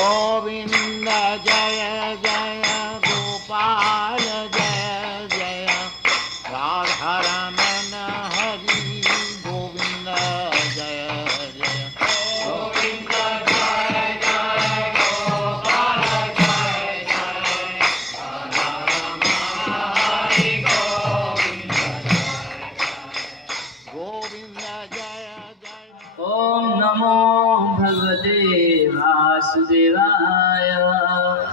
गोविंद जय जय गोपाल जय जय राधा रमण हरि गोविंद जय जय गोविंद जय जय गोपाल जय जय राधा रमण हरि गोविंद जय जय ओम नमो भगवते वासुदेवाय।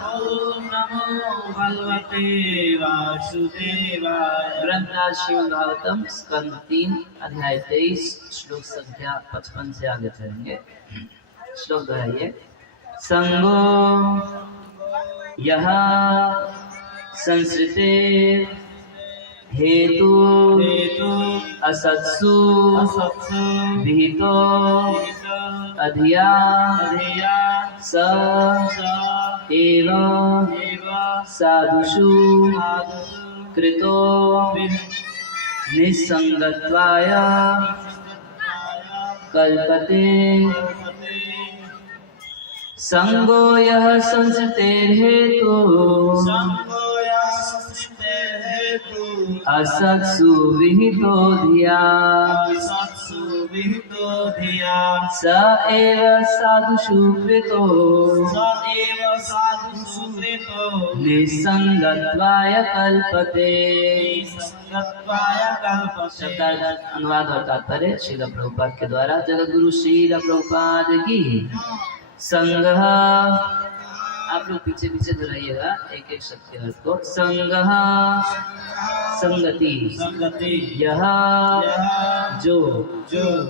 ओम नमो भगवते वासुदेवाय। ग्रंथराज श्रीमद् भागवतम स्कंद 3 अध्याय 23 श्लोक संख्या 55 से आगे चलेंगे। श्लोक दोहराइए। संगो यह संस्कृते हेतु असत्सु विहितो अधिया स एव साधुषु कृतो निस्संगत्वाय कल्पते। संगो यः संस्कृतेर्हेतु असत्सु विहितो धिया स एव साधुषु कृतो निसंगत्वाय कल्पते। शब्दार्थ अनुवाद और तात्पर्य श्रील प्रभुपाद के द्वारा। जगद्गुरु श्रील प्रभुपाद की। संगः, आप लोग पीछे पीछे दोहराइएगा एक एक शब्द के अर्थ को। संगः संगति, यह जो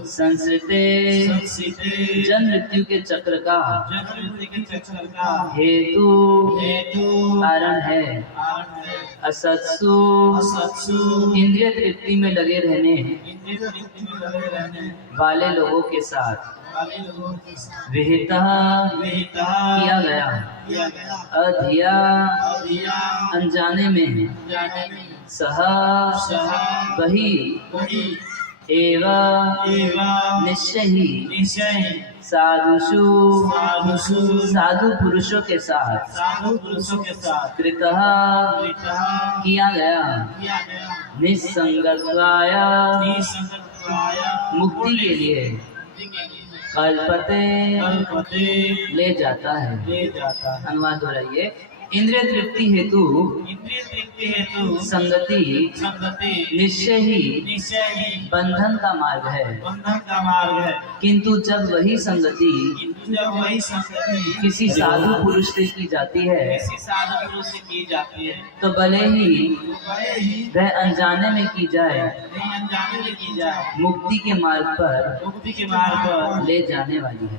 संस्कृते जन्म मृत्यु के चक्र का हेतु कारण है। असत्सु इंद्रिय तृप्ति में लगे रहने वाले लोगों के साथ विहिता किया गया। अधिया अनजाने में सह वही एवं निश्चय ही साधुषु साधु पुरुषों के साथ कृतः किया गया। निसंगत्वाय मुक्ति के लिए कल्पते ले जाता है। अनुवाद हो रही है। इंद्रिय तृप्ति हेतु संगति निश्चय ही बंधन का मार्ग है। किंतु जब वही संगति किसी साधु पुरुष से की जाती है तो भले ही वह अनजाने में की जाए, मुक्ति के मार्ग पर ले जाने वाली है।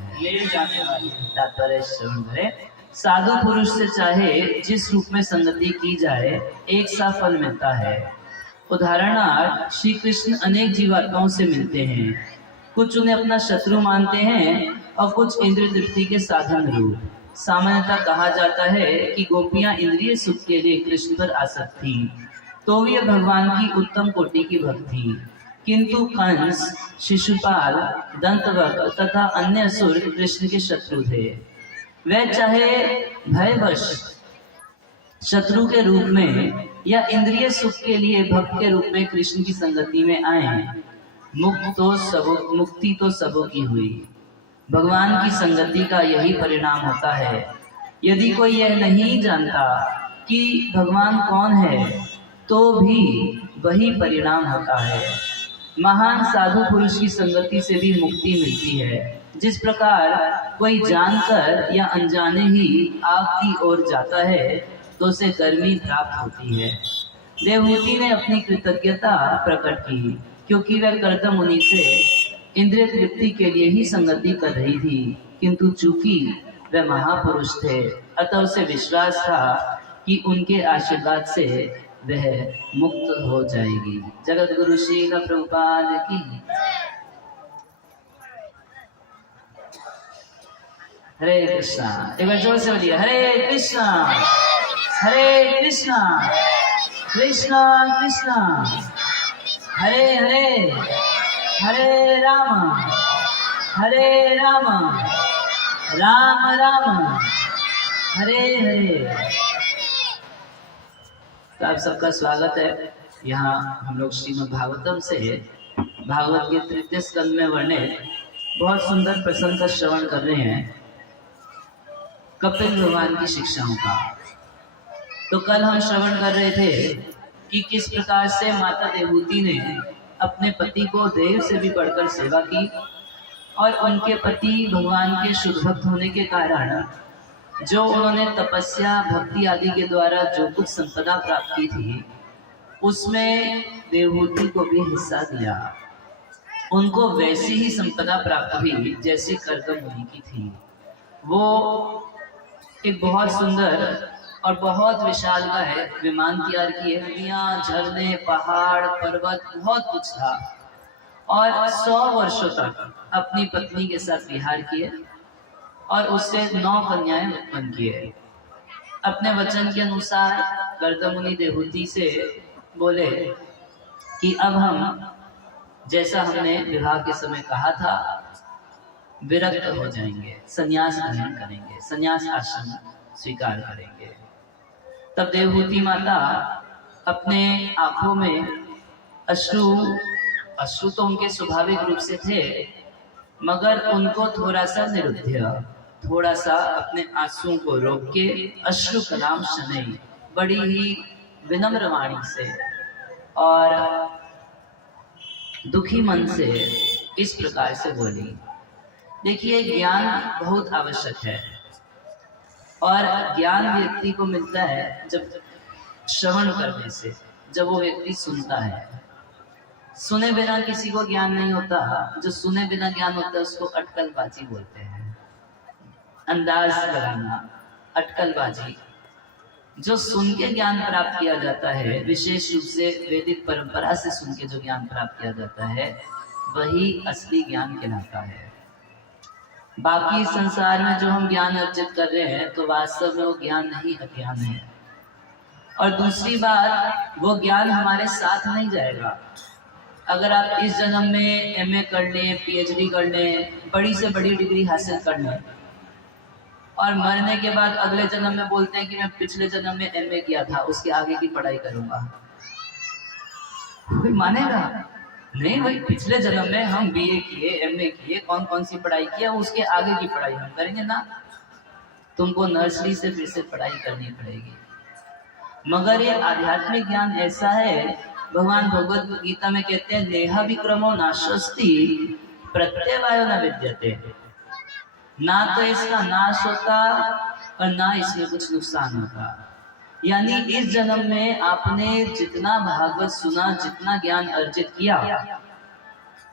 तात्पर्य श्रवण करें। साधु पुरुष से चाहे जिस रूप में संगति की जाए एक सा फल मिलता है। उदाहरणार्थ श्री कृष्ण अनेक जीवात्माओं से मिलते हैं। कुछ उन्हें अपना शत्रु मानते हैं और कुछ इंद्रिय तृप्ति के साधन रूप। सामान्यतः कहा जाता है कि गोपियां इंद्रिय सुख के लिए कृष्ण पर आसक्त थी, तो ये भगवान की उत्तम कोटि की भक्त थी। किंतु कंस, शिशुपाल, दंतवक्र तथा अन्य असुर कृष्ण के शत्रु थे। वह चाहे भयवश शत्रु के रूप में या इंद्रिय सुख के लिए भक्त के रूप में कृष्ण की संगति में आए, मुक्ति तो सबों की हुई। भगवान की संगति का यही परिणाम होता है। यदि कोई यह नहीं जानता कि भगवान कौन है तो भी वही परिणाम होता है। महान साधु पुरुष की संगति से भी मुक्ति मिलती है। जिस प्रकार कोई जानकर या अनजाने ही आग की ओर जाता है तो उसे गर्मी प्राप्त होती है। देवहूति ने अपनी कृतज्ञता प्रकट की क्योंकि वह कर्दम मुनि से इंद्रिय तृप्ति के लिए ही संगति कर रही थी, किंतु चूंकि वह महापुरुष थे अतः उसे विश्वास था कि उनके आशीर्वाद से वह मुक्त हो जाएगी। जगत गुरु श्रील प्रभुपाद की। हरे कृष्णा। एक बार जोर से बोलिए हरे कृष्णा कृष्णा कृष्णा हरे हरे हरे राम राम राम हरे हरे। तो आप सबका स्वागत है। यहाँ हम लोग श्रीमद् भागवतम से भागवत के तृतीय स्कंद में वर्णित बहुत सुंदर प्रसंग का श्रवण कर रहे हैं, कपिल भगवान की शिक्षाओं का। तो कल हम श्रवण कर रहे थे कि किस प्रकार से माता देवहूति ने अपने पति को देव से भी बढ़कर सेवा की, और उनके पति भगवान के शुद्ध भक्त होने के कारण जो उन्होंने तपस्या भक्ति आदि के द्वारा जो कुछ संपदा प्राप्त की थी, उसमें देवहूति को भी हिस्सा दिया। उनको वैसी ही संपदा प्राप्त हुई जैसी कर्दम मुनि की थी। वो एक बहुत सुंदर और बहुत विशालकाय विमान तैयार किए, नदियाँ, झरने, पहाड़, पर्वत, बहुत कुछ था, और 100 वर्षों तक अपनी पत्नी के साथ विहार किए और उससे 9 कन्याएं उत्पन्न किए। अपने वचन के अनुसार कर्दम मुनि देवहूति से बोले कि अब हम जैसा हमने विवाह के समय कहा था विरक्त हो जाएंगे, संन्यास ग्रहण करेंगे, संन्यास आश्रम स्वीकार करेंगे। तब देवहूति माता अपने आंखों में अश्रु तो उनके स्वाभाविक रूप से थे, मगर उनको थोड़ा सा निरुद्ध, थोड़ा सा अपने आंसुओं को रोक के अश्रु कलाम शनै, बड़ी ही विनम्र वाणी से और दुखी मन से इस प्रकार से बोली। देखिए, ज्ञान बहुत आवश्यक है, और ज्ञान व्यक्ति को मिलता है जब श्रवण करने से, जब वो व्यक्ति सुनता है। सुने बिना किसी को ज्ञान नहीं होता। जो सुने बिना ज्ञान होता है उसको अटकलबाजी बोलते हैं, अंदाज लगाना, अटकलबाजी। जो सुन के ज्ञान प्राप्त किया जाता है, विशेष रूप से वैदिक परंपरा से सुन के जो ज्ञान प्राप्त किया जाता है, वही असली ज्ञान कहलाता है। बाकी संसार में जो हम ज्ञान अर्जित कर रहे हैं, तो वास्तव में वो ज्ञान नहीं, अज्ञान है। और दूसरी बात, वो ज्ञान हमारे साथ नहीं जाएगा। अगर आप इस जन्म में एमए कर लें, पीएचडी कर लें, बड़ी से बड़ी डिग्री हासिल कर लें, और मरने के बाद अगले जन्म में बोलते हैं कि मैं पिछले जन्म में एमए किया था, उसके आगे की पढ़ाई करूंगा, कोई मानेगा नहीं। भाई, पिछले जन्म में हम बीए किए, एमए किए, कौन कौन सी पढ़ाई किया, उसके आगे की पढ़ाई हम करेंगे ना। तुमको नर्सरी से फिर से पढ़ाई करनी पड़ेगी। मगर ये आध्यात्मिक ज्ञान ऐसा है, भगवान भगवत गीता में कहते हैं, नेहा विक्रमो नाशस्ति प्रत्यवायो न विद्यते। ना तो इसका नाश होता और ना इसमें कुछ नुकसान होता। यानी इस जन्म में आपने जितना भागवत सुना, जितना ज्ञान अर्जित किया,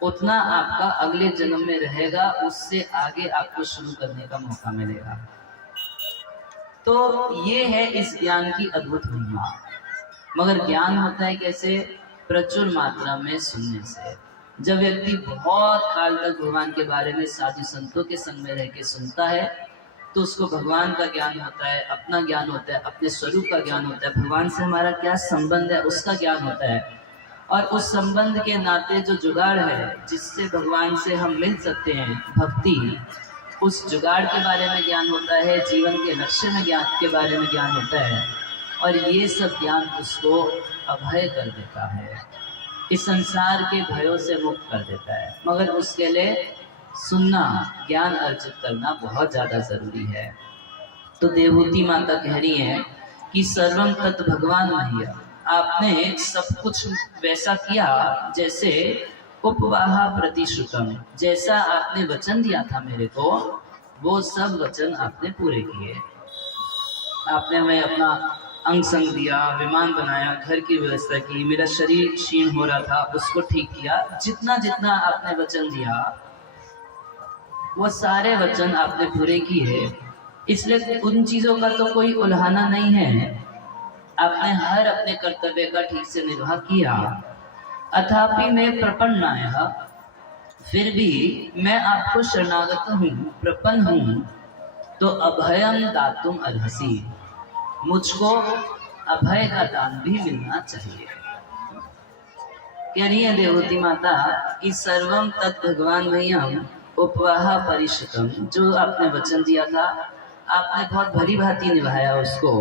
उतना आपका अगले जन्म में रहेगा, उससे आगे आपको शुरू करने का मौका मिलेगा। तो ये है इस ज्ञान की अद्भुत महिमा। मगर ज्ञान होता है कैसे? प्रचुर मात्रा में सुनने से। जब व्यक्ति बहुत काल तक भगवान के बारे में साधु संतों के संग में रह के सुनता है, तो उसको भगवान का ज्ञान होता है, अपना ज्ञान होता है, अपने स्वरूप का ज्ञान होता है, भगवान से हमारा क्या संबंध है उसका ज्ञान होता है। और उस संबंध के नाते जो जुगाड़ है जिससे भगवान से हम मिल सकते हैं, भक्ति, उस जुगाड़ के बारे में ज्ञान होता है, जीवन के लक्ष्य में ज्ञान के बारे में ज्ञान होता है। और ये सब ज्ञान उसको अभय कर देता है, इस संसार के भयों से मुक्त कर देता है। मगर उसके लिए सुनना, ज्ञान अर्जित करना बहुत ज़्यादा ज़रूरी है। तो देवहूति माता कह रही है कि सर्वम तत् भगवान मह्यम, आपने सब कुछ वैसा किया जैसे उपवाह प्रतिश्रुतम, जैसा आपने वचन दिया था मेरे को, वो सब वचन आपने पूरे किए। आपने हमें अपना अंग संग दिया, विमान बनाया, घर की व्यवस्था की, मेरा शरीर क्षीण हो रहा था उसको ठीक किया। जितना जितना आपने वचन दिया वो सारे वचन आपने पूरे किए। इसलिए उन चीज़ों का तो कोई उल्हाना नहीं है, आपने हर अपने कर्तव्य का ठीक से निर्वाह किया। अथापि मैं प्रपन्नाय, फिर भी मैं आपको शरणागत हूँ, प्रपन्न हूँ, तो अभयम दातुम अर्हसि, मुझको अभय का दान भी मिलना चाहिए। कह रही है देवहूति माता कि सर्वम तत् भगवान मह्यम उपवाह परिश्रुतम, जो आपने वचन दिया था आपने बहुत भली भांति निभाया उसको।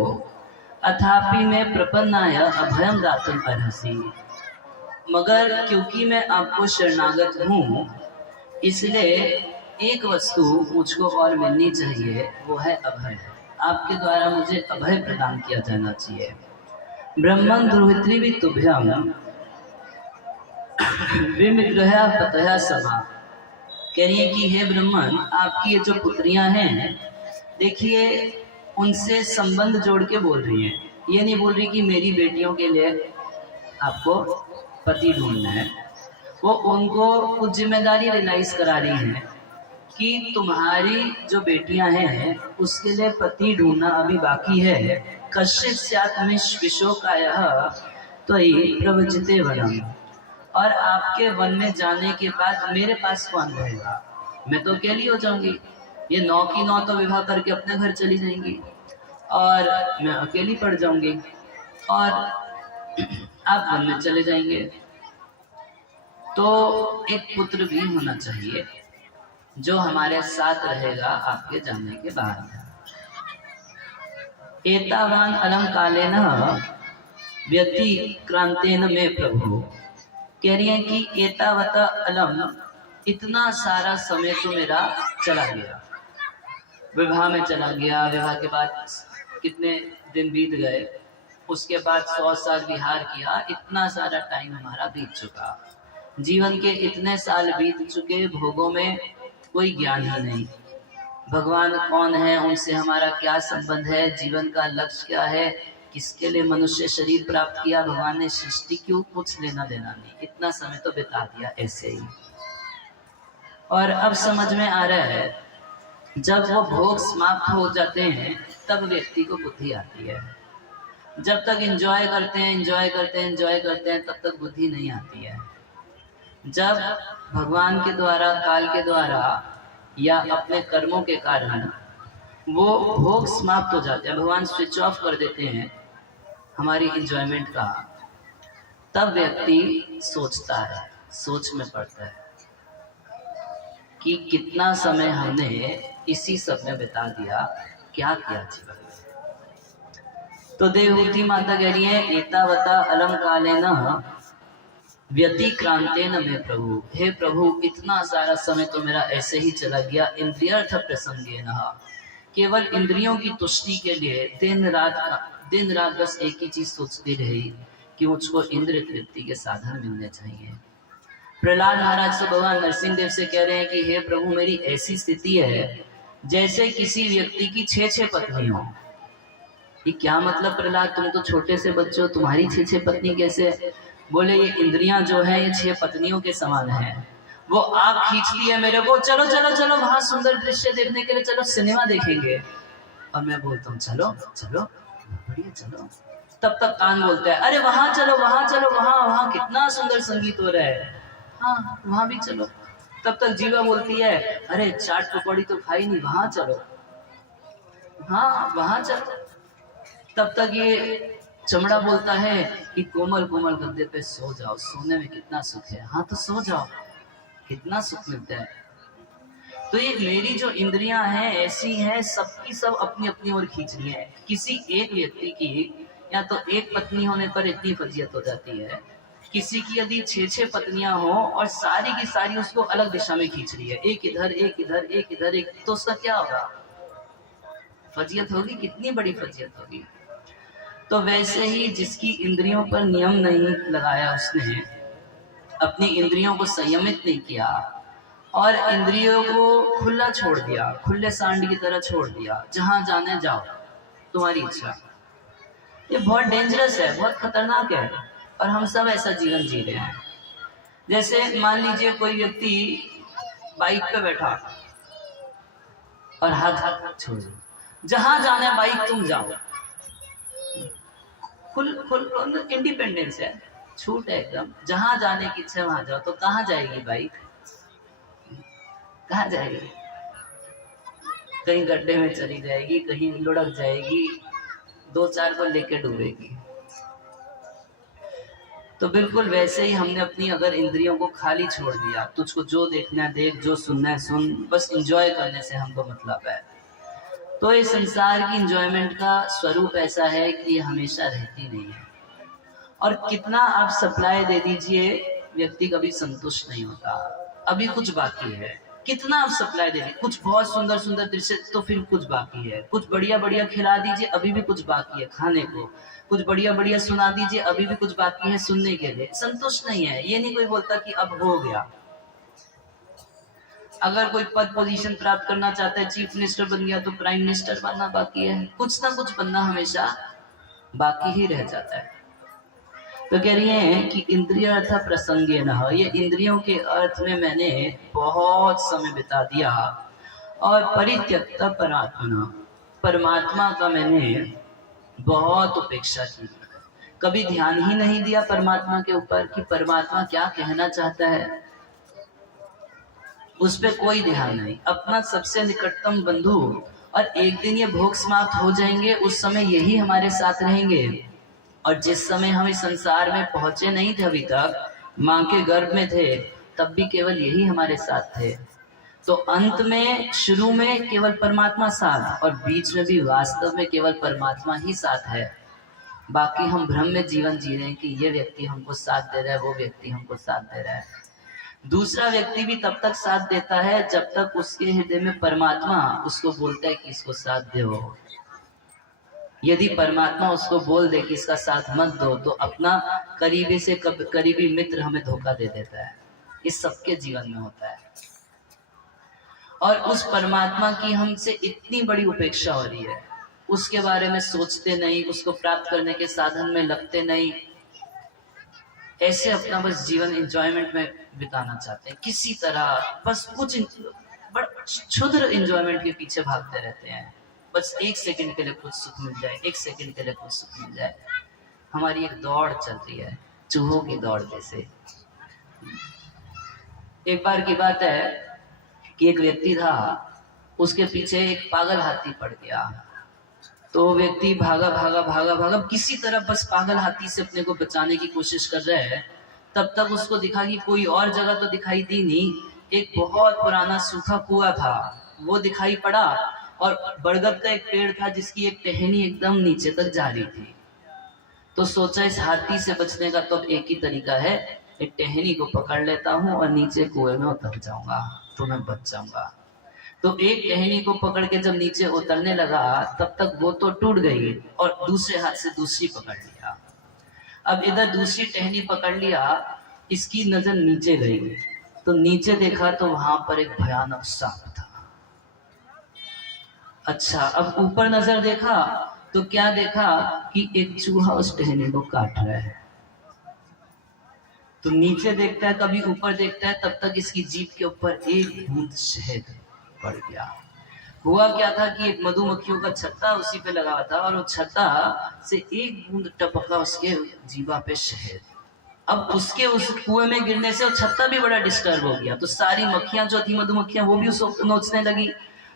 अथापि मैं प्रपन्नाय अभयम दातुम अर्हसि, मगर क्योंकि मैं आपको शरणागत हूँ, इसलिए एक वस्तु मुझको और मिलनी चाहिए, वो है अभय। आपके द्वारा मुझे अभय प्रदान किया जाना चाहिए। ब्रह्मं दुर्वित्री भी तुभ्यम विग्रह पतया सभा। कह रही है कि हे ब्रह्मन, आपकी ये जो पुत्रियां हैं, देखिए उनसे संबंध जोड़ के बोल रही हैं। ये नहीं बोल रही कि मेरी बेटियों के लिए आपको पति ढूंढना है। वो उनको कुछ जिम्मेदारी रियलाइज करा रही हैं कि तुम्हारी जो बेटियां हैं उसके लिए पति ढूंढना अभी बाकी है। कश्चित् स्यात् विशोकायः त्वयि प्रवजिते वनम्। और आपके वन में जाने के बाद मेरे पास कौन रहेगा? मैं तो अकेली हो जाऊंगी। ये 9 की 9 तो विवाह करके अपने घर चली जाएंगी और मैं अकेली पड़ जाऊंगी, और आप वन में चले जाएंगे। तो एक पुत्र भी होना चाहिए जो हमारे साथ रहेगा आपके जाने के बाद। एतावान अलम कालेन व्यतिक्रांतेन में प्रभु। कह रही है कि एतावता अलम, इतना सारा समय तो मेरा चला गया, विवाह में चला गया। विवाह के बाद कितने दिन बीत गए, उसके बाद 100 साल विहार किया, इतना सारा टाइम हमारा बीत चुका। जीवन के इतने साल बीत चुके, भोगों में कोई ज्ञान ही नहीं। भगवान कौन है, उनसे हमारा क्या संबंध है, जीवन का लक्ष्य क्या है, किसके लिए मनुष्य शरीर प्राप्त किया, भगवान ने सृष्टि क्यों, कुछ लेना देना नहीं। इतना समय तो बिता दिया ऐसे ही। और अब समझ में आ रहा है, जब वो भोग समाप्त हो जाते हैं तब व्यक्ति को बुद्धि आती है। जब तक एंजॉय करते हैं तब तक बुद्धि नहीं आती है। जब भगवान के द्वारा, काल के द्वारा या अपने कर्मों के कारण वो भोग समाप्त हो जाते हैं, भगवान स्विच ऑफ कर देते हैं हमारी एंजॉयमेंट का, तब व्यक्ति सोचता है, सोच में पड़ता है कि कितना समय हमने इसी सब में बिता दिया, क्या किया जीवन में। तो देवहूति माता कह रही है, एतावता अलम कालेन व्यतिक्रांतेन में प्रभु। हे प्रभु, इतना सारा समय तो मेरा ऐसे ही चला गया, इंद्रियर्थ प्रसंगेन, केवल इंद्रियों की तुष्टि के लिए दिन रात बस एक ही चीज सोचती रही कि मुझको इंद्रिय तृप्ति के साधन मिलने चाहिए। प्रहलाद महाराज तो भगवान नरसिंह देव से कह रहे हैं कि हे प्रभु, मेरी ऐसी स्थिति है जैसे किसी व्यक्ति की 6 पत्नी हो। ये क्या मतलब प्रहलाद, तुम तो छोटे से बच्चे हो, तुम्हारी 6 पत्नी कैसे? बोले ये इंद्रियां जो है ये 6 पत्नियों के समान है। वो आग खींचती है मेरे को, चलो चलो चलो वहां सुंदर दृश्य देखने के लिए, चलो सिनेमा देखेंगे। और मैं बोलता हूँ चलो चलो बढ़िया चलो। तब तक कान बोलता है, अरे वहां चलो वहां कितना सुंदर संगीत हो रहा है, हाँ वहां भी चलो। तब तक जीवा बोलती है, अरे चाट पकौड़ी तो खाई नहीं, वहां चलो, हाँ वहां चलो। तब तक ये चमड़ा बोलता है कि कोमल कोमल गद्दे पे सो जाओ, सोने में कितना सुख है, हाँ तो सो जाओ, कितना सुख मिलता है। तो ये मेरी जो इंद्रियां हैं ऐसी हैं, सबकी सब अपनी अपनी ओर खींच रही है। किसी एक व्यक्ति की या तो एक पत्नी होने पर इतनी फजीयत हो जाती है, किसी की यदि 6 पत्नियां हो और सारी की सारी उसको अलग दिशा में खींच रही है, एक इधर एक इधर एक इधर एक, तो उसका क्या होगा? फजीयत होगी, कितनी बड़ी फजीयत होगी। तो वैसे ही जिसकी इंद्रियों पर नियम नहीं लगाया, उसने अपनी इंद्रियों को संयमित नहीं किया और इंद्रियों को खुला छोड़ दिया, खुले सांड की तरह छोड़ दिया, जहां जाने जाओ तुम्हारी इच्छा। ये बहुत डेंजरस है, बहुत खतरनाक है, और हम सब ऐसा जीवन जी रहे हैं। जैसे मान लीजिए कोई व्यक्ति बाइक पे बैठा और हाथ छोड़, जहां जाना है बाइक तुम जाओ, खुल इंडिपेंडेंस है, छूट है एकदम, जहां जाने की इच्छा वहां जाओ। तो कहाँ जाएगी बाइक? कहाँ जाएगी? कहीं गड्ढे में चली जाएगी, कहीं लुढ़क जाएगी, 2-4 को लेके डूबेगी। तो बिल्कुल वैसे ही हमने अपनी अगर इंद्रियों को खाली छोड़ दिया, तुझको जो देखना है देख, जो सुनना है सुन, बस एंजॉय करने से हमको मतलब है, तो ये संसार की इंजॉयमेंट का स्वरूप ऐसा है कि ये हमेशा रहती नहीं है, और कितना आप सप्लाई दे दीजिए व्यक्ति कभी संतुष्ट नहीं होता। अभी कुछ बाकी है, कितना आप सप्लाई दे दीजिए, कुछ बहुत सुंदर सुंदर दृश्य तो फिर कुछ बाकी है, कुछ बढ़िया बढ़िया खिला दीजिए अभी भी कुछ बाकी है खाने को, कुछ बढ़िया बढ़िया सुना दीजिए अभी भी कुछ बाकी है सुनने के लिए, संतुष्ट नहीं है। ये नहीं कोई बोलता कि अब हो गया। अगर कोई पद पोजीशन प्राप्त करना चाहता है, चीफ मिनिस्टर बन गया तो प्राइम मिनिस्टर बनना बाकी है, कुछ ना कुछ बनना हमेशा बाकी ही रह जाता है। तो कह रही है कि इंद्रिय अर्थ प्रसंगे न, ये इंद्रियों के अर्थ में मैंने बहुत समय बिता दिया, और परित्यक्त परमात्मा, परमात्मा का मैंने बहुत उपेक्षा की, कभी ध्यान ही नहीं दिया परमात्मा के ऊपर कि परमात्मा क्या कहना चाहता है, उस पर कोई ध्यान नहीं। अपना सबसे निकटतम बंधु, और एक दिन ये भोग समाप्त हो जाएंगे, उस समय यही हमारे साथ रहेंगे। और जिस समय हम इस संसार में पहुंचे नहीं थे, अभी तक माँ के गर्भ में थे, तब भी केवल यही हमारे साथ थे। तो अंत में, शुरू में केवल परमात्मा साथ, और बीच में भी वास्तव में केवल परमात्मा ही साथ है। बाकी हम भ्रम में जीवन जी रहे हैं कि ये व्यक्ति हमको साथ दे रहा है, वो व्यक्ति हमको साथ दे रहा है। दूसरा व्यक्ति भी तब तक साथ देता है जब तक उसके हृदय में परमात्मा उसको बोलता है कि इसको साथ दो। यदि परमात्मा उसको बोल दे कि इसका साथ मत दो, तो अपना करीबी से करीबी मित्र हमें धोखा दे देता है। इस सबके जीवन में होता है। और उस परमात्मा की हमसे इतनी बड़ी उपेक्षा हो रही है, उसके बारे में सोचते नहीं, उसको प्राप्त करने के साधन में लगते नहीं, ऐसे अपना बस जीवन एंजॉयमेंट में बिताना चाहते हैं, किसी तरह बस कुछ क्षुद्र एंजॉयमेंट के पीछे भागते रहते हैं। बस एक सेकंड के लिए कुछ सुख मिल जाए, एक सेकंड के लिए कुछ सुख मिल जाए। हमारी एक दौड़ चल रही है, चूहों की दौड़ जैसे। एक बार की बात है कि एक व्यक्ति था, उसके पीछे एक पागल हाथी पड़ गया। तो व्यक्ति भागा भागा भागा भागा, किसी तरह बस पागल हाथी से अपने को बचाने की कोशिश कर रहा है। तब तक उसको दिखा कि कोई और जगह तो दिखाई दी नहीं, एक बहुत पुराना सूखा कुआं था वो दिखाई पड़ा, और बरगद का एक पेड़ था जिसकी एक टहनी एकदम नीचे तक जा रही थी। तो सोचा इस हाथी से बचने का तो एक ही तरीका है, एक टहनी को पकड़ लेता हूँ और नीचे कुएं में उतर जाऊंगा तो मैं बच जाऊंगा। तो एक टहनी को पकड़ के जब नीचे उतरने लगा, तब तक वो तो टूट गई, और दूसरे हाथ से दूसरी पकड़ लिया। अब इधर दूसरी टहनी पकड़ लिया, इसकी नजर नीचे गई, तो नीचे देखा तो वहां पर एक भयानक सांप था। अच्छा, अब ऊपर नजर देखा तो क्या देखा कि एक चूहा उस टहनी को काट रहा है। तो नीचे देखता है, कभी ऊपर देखता है, तब तक इसकी जीभ के ऊपर एक बूंद शहद पड़ गया। हुआ क्या था कि एक मधुमक्खियों का छत्ता उसी पे लगा था, और वो छत्ता से एक बूंद टपका उसके जीवा पे शहद। अब उसके उस कुएं में गिरने से वो छत्ता भी बड़ा डिस्टर्ब हो गया, तो सारी मक्खियां जो थी, मधुमक्खियां, वो भी उसको नोचने लगी।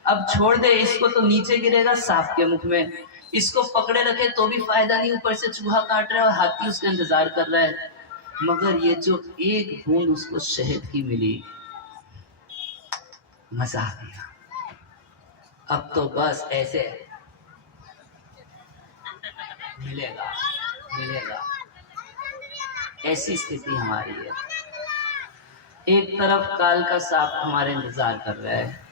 अब छोड़ दे इसको तो नीचे गिरेगा सांप के मुख में, इसको पकड़े रखे तो भी फायदा नहीं, ऊपर से चूहा काट रहा है और हाथी उसका इंतजार कर रहा है। मगर ये जो एक बूंद उसको शहद की मिली, मजा आ गया। अब तो बस ऐसे मिलेगा मिलेगा, ऐसी स्थिति हमारी है। एक तरफ काल का सांप हमारे इंतजार कर रहा है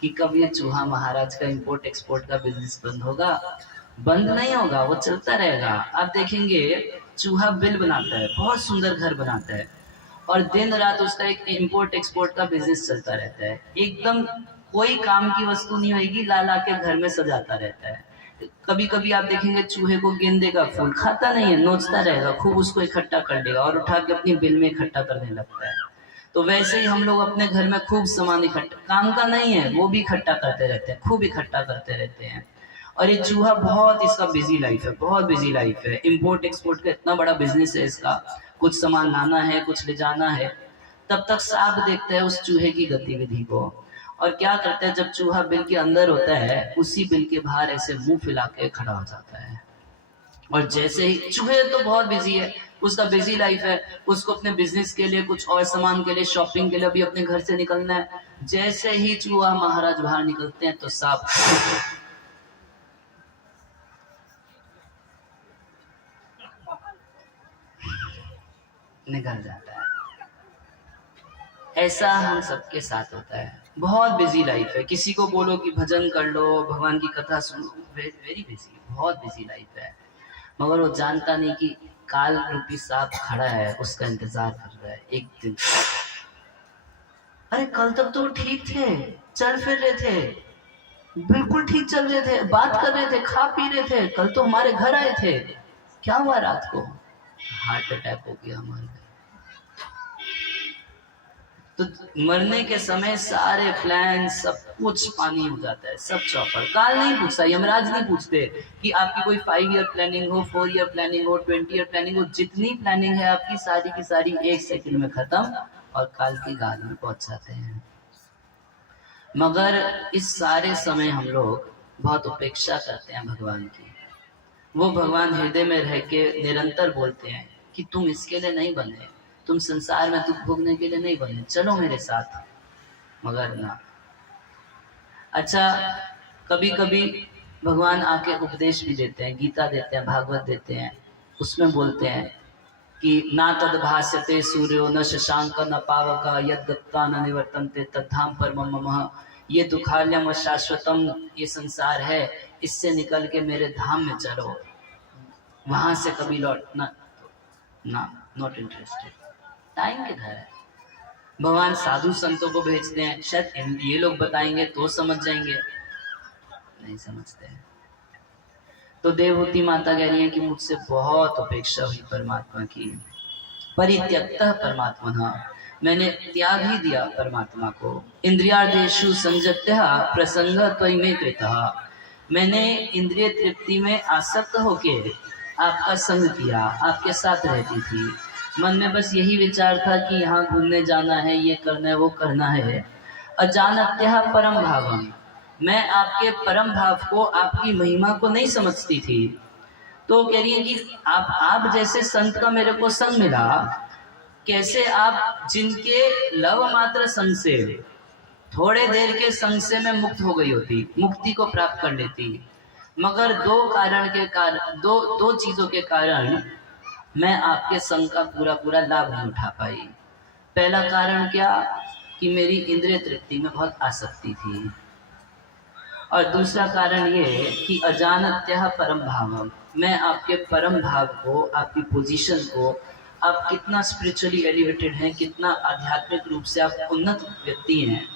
कि कब ये चूहा महाराज का इंपोर्ट एक्सपोर्ट का बिजनेस बंद होगा। बंद नहीं होगा, वो चलता रहेगा। आप देखेंगे चूहा बिल बनाता है, बहुत सुंदर घर बनाता है, और दिन रात उसका एक इंपोर्ट एक्सपोर्ट का बिजनेस चलता रहता है। एकदम कोई काम की वस्तु नहीं होगी, ला ला के घर में सजाता रहता है। कभी कभी आप देखेंगे चूहे को गेंदे का फूल, खाता नहीं है, नोचता रहेगा, खूब उसको इकट्ठा कर लेगा और उठा के अपनी बिल में इकट्ठा करने लगता है। तो वैसे ही हम लोग अपने घर में खूब सामान इकट्ठा, काम का नहीं है, वो भी इकट्ठा करते रहते हैं, खूब इकट्ठा करते रहते हैं। और ये चूहा बहुत, इसका बिजी लाइफ है, बहुत बिजी लाइफ है। इंपोर्ट एक्सपोर्ट का इतना बड़ा बिजनेस है इसका, कुछ सामान लाना है, कुछ ले जाना है। तब तक सांप देखता है उस चूहे की गतिविधि को, और क्या करता है, जब चूहा बिल के अंदर होता है, उसी बिल के बाहर ऐसे मुंह फैला के खड़ा हो जाता है। और जैसे ही, चूहे तो बहुत बिजी है, उसका बिजी लाइफ है, उसको अपने बिजनेस के लिए, कुछ और सामान के लिए, शॉपिंग के लिए भी अपने घर से निकलना है। जैसे ही चूहा महाराज बाहर निकलते हैं तो सांप निकल जाता है। ऐसा हम सबके साथ होता है। बहुत बिजी लाइफ है, किसी को बोलो कि भजन कर लो, भगवान की कथा सुनो, वेरी बिजी, बहुत बिजी लाइफ है, मगर वो जानता नहीं कि काल रूपी सांप खड़ा है, उसका इंतजार कर रहा है एक दिन। अरे कल तक तो वो ठीक थे, चल फिर रहे थे, बिल्कुल ठीक चल रहे थे, बात कर रहे थे, खा पी रहे थे, कल तो हमारे घर आए थे, क्या हुआ रात को? हार्ट अटैक हो गया हमारे घर। तो मरने के समय सारे प्लान सब कुछ पानी हो जाता है, सब चौपड़। काल नहीं पूछता, यमराज नहीं पूछते कि आपकी कोई 5 ईयर प्लानिंग हो, 4 ईयर प्लानिंग हो, 20 ईयर प्लानिंग हो, जितनी प्लानिंग है आपकी सारी की सारी 1 सेकंड में खत्म और काल की गाल में पहुंच जाते हैं। मगर इस सारे समय हम लोग बहुत उपेक्षा करते हैं भगवान की। वो भगवान हृदय में रह के निरंतर बोलते हैं कि तुम इसके लिए नहीं बने, तुम संसार में दुख भोगने के लिए नहीं बने, चलो मेरे साथ। मगर ना। अच्छा, कभी कभी भगवान आके उपदेश भी देते हैं, गीता देते हैं, भागवत देते हैं, उसमें बोलते हैं कि ना तद भास्यते सूर्यो न शशांक न पावक यद गत्वा न निवर्तन्ते तद्धाम परमम मम। ये दुखालयम शाश्वतम, ये संसार है, इससे निकल के मेरे धाम में चलो, वहां से कभी लौटना ना, नॉट इंटरेस्टेड। टाइम किधर है? भगवान साधु संतों को भेजते हैं, शायद ये लोग बताएंगे तो समझ जाएंगे, नहीं समझते हैं। तो देवहूति माता कह रही है कि मुझसे बहुत अपेक्षा हुई परमात्मा की। परित्यक्तः परमात्मनः, मैंने त्याग ही दिया परमात्मा को। इंद्रियार्थेषु संयत्य प्रसंग त्वयि कृतः, मैंने इंद्रिय तृप्ति में आसक्त होके आपका संग किया, आपके साथ रहती थी। मन में बस यही विचार था कि यहाँ घूमने जाना है, ये करना है, वो करना है। अजानत्यः परम भावम, मैं आपके परम भाव को, आपकी महिमा को नहीं समझती थी। तो कह रही है कि आप जैसे संत का मेरे को संग मिला, कैसे आप जिनके लव मात्र संग से, थोड़े देर के संग से मैं मुक्त हो गई होती, मुक्ति को प्राप्त कर लेती, मगर दो चीजों के कारण मैं आपके संग का पूरा लाभ नहीं उठा पाई। पहला कारण क्या कि मेरी इंद्रिय तृप्ति में बहुत आसक्ति थी, और दूसरा कारण ये कि अजानत्यः परम भावम, मैं आपके परम भाव को, आपकी पोजीशन को, आप कितना स्पिरिचुअली एलिवेटेड हैं, कितना आध्यात्मिक रूप से आप उन्नत व्यक्ति हैं,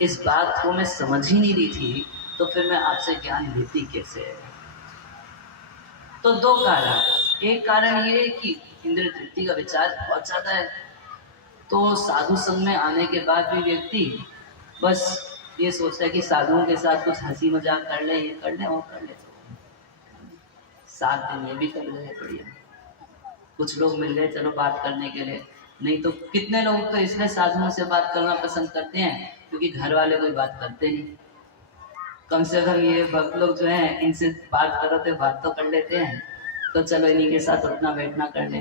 इस बात को मैं समझ ही नहीं रही थी। तो फिर मैं आपसे ज्ञान लेती कैसे? तो दो कारण, एक कारण ये है कि इंद्रिय तृप्ति का विचार बहुत ज्यादा है, तो साधु संग में आने के बाद भी व्यक्ति बस ये सोचता है कि साधुओं के साथ कुछ हंसी मजाक कर ले, ये कर ले, वो कर ले, 7 दिन ये भी कर ले, बढ़िया। कुछ लोग मिल गए, चलो बात करने के लिए, नहीं तो कितने लोग तो इसलिए साधुओं से बात करना पसंद करते हैं क्योंकि घर वाले कोई बात करते नहीं। कम से कम ये भक्त लोग जो हैं, इनसे बात करो तो बात तो कर लेते हैं, तो चलो इन्हीं के साथ उठना बैठना कर ले।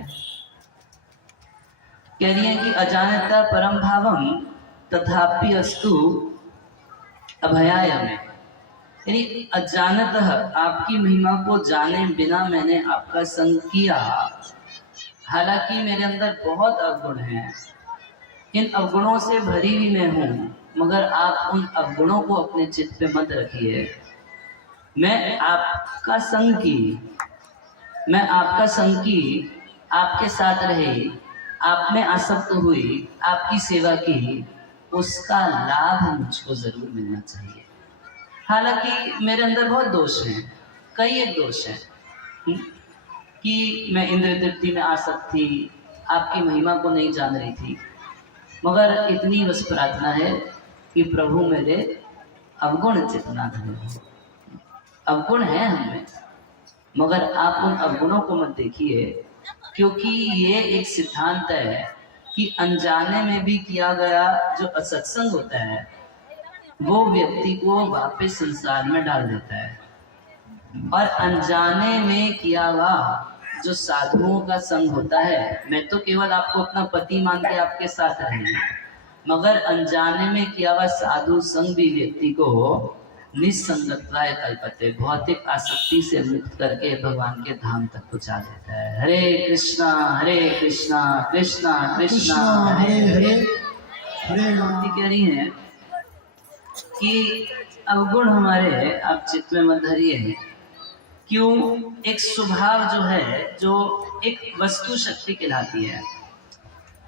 कह रही है कि अजानता परम भावम तथापि अस्तु अभयाय में, यानी अजानतः आपकी महिमा को जाने बिना मैंने आपका संग किया। हालांकि मेरे अंदर बहुत अवगुण हैं, इन अवगुणों से भरी हुई मैं हूँ, मगर आप उन अवगुणों को अपने चित्त पे मत रखिए। मैं आपका संग की, आपके साथ रही, आप में आसक्त हुई, आपकी सेवा की, उसका लाभ मुझको जरूर मिलना चाहिए। हालांकि मेरे अंदर बहुत दोष हैं, कई एक दोष हैं कि मैं इंद्रिय तृप्ति में आसक्त थी, आपकी महिमा को नहीं जान रही थी, मगर इतनी बस प्रार्थना है कि प्रभु मेरे अवगुण जितना धन, अवगुण है हमें, मगर आप उन अवगुणों को मत देखिए, क्योंकि ये एक सिद्धांत है कि अनजाने में भी किया गया जो असत्संग होता है वो व्यक्ति को वापस संसार में डाल देता है, और अनजाने में किया हुआ जो साधुओं का संग होता है, मैं तो केवल आपको अपना पति मान के आपके साथ रहूंगा, मगर अनजाने में किया हुआ साधु संग भी व्यक्ति को निसंगत्वाय कल्पते, भौतिक आसक्ति से मुक्त करके भगवान के धाम तक पहुंचा देता है। हरे कृष्णा कृष्णा कृष्णा कृष्णा हरे हरे हरे। हरे राम। कह रही है कि अवगुण हमारे आप चित्त में मत धरिए। क्यों? एक स्वभाव जो है, जो एक वस्तु शक्ति कहलाती है।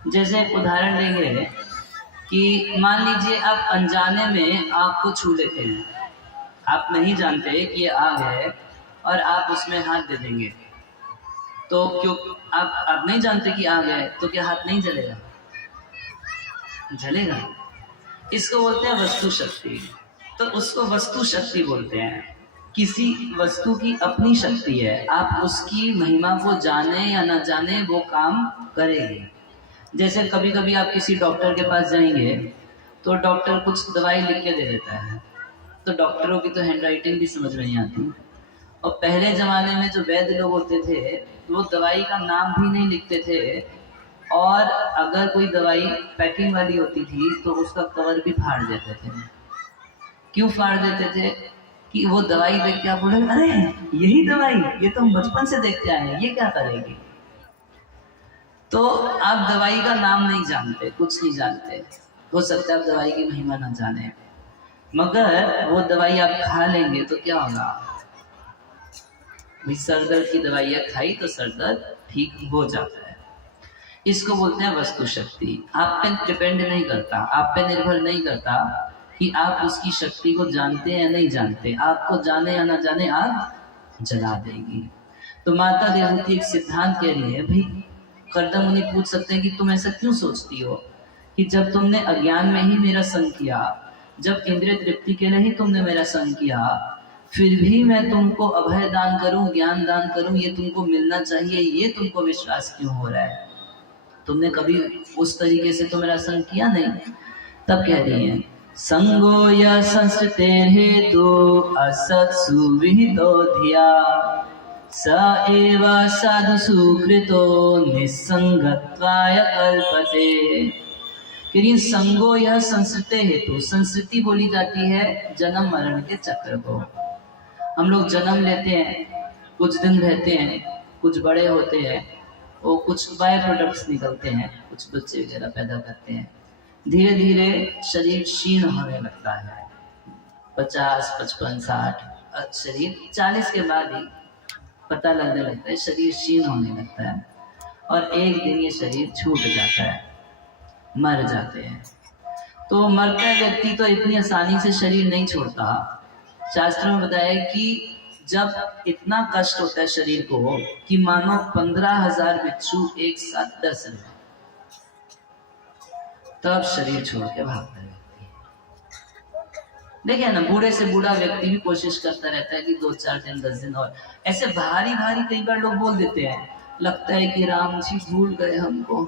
जैसे उदाहरण देंगे कि मान लीजिए आप अनजाने में आग को छू लेते हैं, आप नहीं जानते कि ये आग है और आप उसमें हाथ दे देंगे, तो क्यों आप नहीं जानते कि आग है, तो क्या हाथ नहीं जलेगा? जलेगा। इसको बोलते हैं वस्तु शक्ति। तो उसको वस्तु शक्ति बोलते हैं। किसी वस्तु की अपनी शक्ति है, आप उसकी महिमा को जाने या ना जाने वो काम करेंगे। जैसे कभी कभी आप किसी डॉक्टर के पास जाएंगे तो डॉक्टर कुछ दवाई लिख के दे देता है, तो डॉक्टरों की तो हैंडराइटिंग भी समझ में नहीं आती। और पहले ज़माने में जो वैद्य लोग होते थे वो दवाई का नाम भी नहीं लिखते थे, और अगर कोई दवाई पैकिंग वाली होती थी तो उसका कवर भी फाड़ देते थे। क्यों फाड़ देते थे? कि वो दवाई देख के आप बोले अरे यही दवाई, ये तो हम बचपन से देखते आए हैं, ये क्या करेगी? तो आप दवाई का नाम नहीं जानते, कुछ नहीं जानते। हो सकता है आप दवाई की महिमा ना जाने, मगर वो दवाई आप खा लेंगे तो क्या होगा? भाई सर दर्द की दवाइयाँ खाई तो सर दर्द ठीक हो जाता है। इसको बोलते हैं वस्तु शक्ति। आप पे डिपेंड नहीं करता, आप पे निर्भर नहीं करता कि आप उसकी शक्ति को जानते हैं या नहीं जानते। आपको जाने या ना जाने आग जला देगी। तो माता देवहूति एक सिद्धांत कह रही है, भाई कर्दम मुनि पूछ सकते हैं कि तुम ऐसा क्यों सोचती हो कि जब तुमने अज्ञान में ही मेरा संग किया, जब इंद्रिय तृप्ति के लिए ही तुमने मेरा संग किया, फिर भी मैं तुमको अभय दान करूं, ज्ञान दान करूं, ये तुमको मिलना चाहिए, ये तुमको विश्वास क्यों हो रहा है? तुमने कभी उस तरीके से तो मेरा संग किया नहीं। तब कह रही है संगो या संस्कृते हेतु असत सुविहितो धिया स एव साधु सुकृतो निसंगत्वाय कल्पते। कि संगो यह संस्कृते हेतु, संस्कृति बोली जाती है जन्म मरण के चक्र को। हम लोग जन्म लेते हैं, कुछ दिन रहते हैं, कुछ बड़े होते हैं, वो कुछ बाय प्रोडक्ट्स निकलते हैं, कुछ बच्चे वगैरह पैदा करते हैं, धीरे धीरे शरीर क्षीण होने लगता है। 50, 55, 60 शरीर 40 के बाद ही पता लगने लगता है, शरीर क्षीण होने लगता है और एक दिन ये शरीर छूट जाता है, मर जाते हैं। तो मरता व्यक्ति तो इतनी आसानी से शरीर नहीं छोड़ता। शास्त्रों में बताया कि जब इतना कष्ट होता है शरीर को कि मानो 15,000 बिच्छू एक साथ डस रहे, तब शरीर छोड़ के भागता व्यक्ति। देखिए ना, बूढ़े से बूढ़ा व्यक्ति भी कोशिश करता रहता है कि 2-4 दिन 10 दिन और ऐसे भारी भारी कई बार लोग बोल देते हैं, लगता है कि राम जी भूल गए हमको,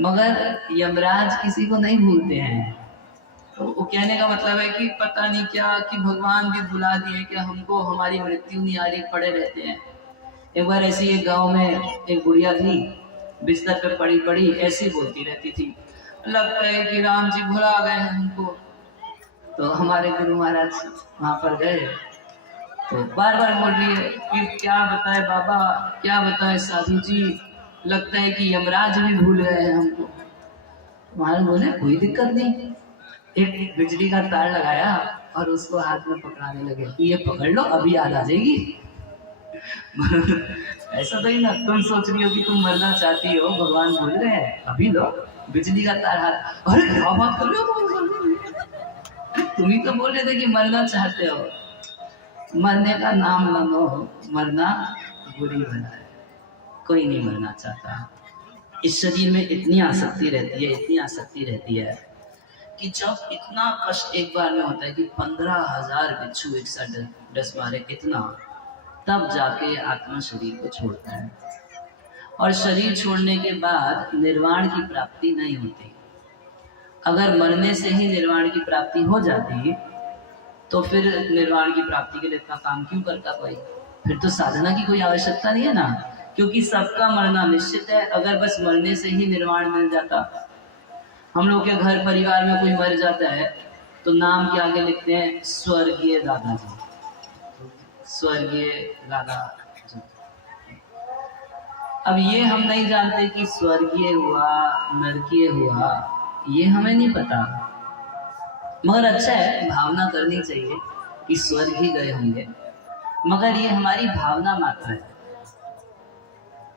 मगर यमराज किसी को नहीं भूलते हैं। तो वो कहने का मतलब है कि पता नहीं क्या कि भगवान भी भुला दिए क्या हमको, हमारी मृत्यु नहीं आ रही, पड़े रहते हैं। एक बार ऐसी एक गांव में एक बुढ़िया थी, बिस्तर पे पड़ी पड़ी ऐसी बोलती रहती थी, लगता है कि राम जी भुला गए हैं हमको। तो हमारे गुरु महाराज वहां पर गए तो बार बार बोल रही है कि क्या बताए बाबा, क्या बताए साधु जी, लगता है कि यमराज भी भूल गए हैं हमको। महाराज बोले कोई दिक्कत नहीं, एक बिजली का तार लगाया और उसको हाथ में पकड़ाने लगे, ये पकड़ लो अभी याद आ जाएगी। ऐसा तो ही ना, तुम सोच रही हो कि तुम मरना चाहती हो, भगवान बोल रहे हैं अभी लो, बिजली का तार हाथ। अरे क्या बात कर रहे हो तुम ही तो बोल रहे थे कि मरना चाहते हो। मरने का नाम न लो, मरना बुरी बना है, कोई नहीं मरना चाहता। इस शरीर में इतनी आसक्ति रहती है, इतनी आसक्ति रहती है कि जब इतना कष्ट एक बार में होता है कि 15,000 बिच्छू एक साथ डस मारे, इतना, तब जाके आत्मा शरीर को छोड़ता है। और शरीर छोड़ने के बाद निर्वाण की प्राप्ति नहीं होती। अगर मरने से ही निर्वाण की प्राप्ति हो जाती तो फिर निर्वाण की प्राप्ति के लिए इतना काम क्यों करता कोई? फिर तो साधना की कोई आवश्यकता नहीं है ना, क्योंकि सबका मरना निश्चित है। अगर बस मरने से ही निर्वाण मिल जाता, हम लोग के घर परिवार में कोई मर जाता है तो नाम के आगे लिखते हैं स्वर्गीय दादाजी, स्वर्गीय दादा जी। अब ये हम नहीं जानते कि स्वर्गीय हुआ नरकीय हुआ, ये हमें नहीं पता, मगर अच्छा है, भावना करनी चाहिए कि स्वर्ग ही गए होंगे। मगर ये हमारी भावना मात्र है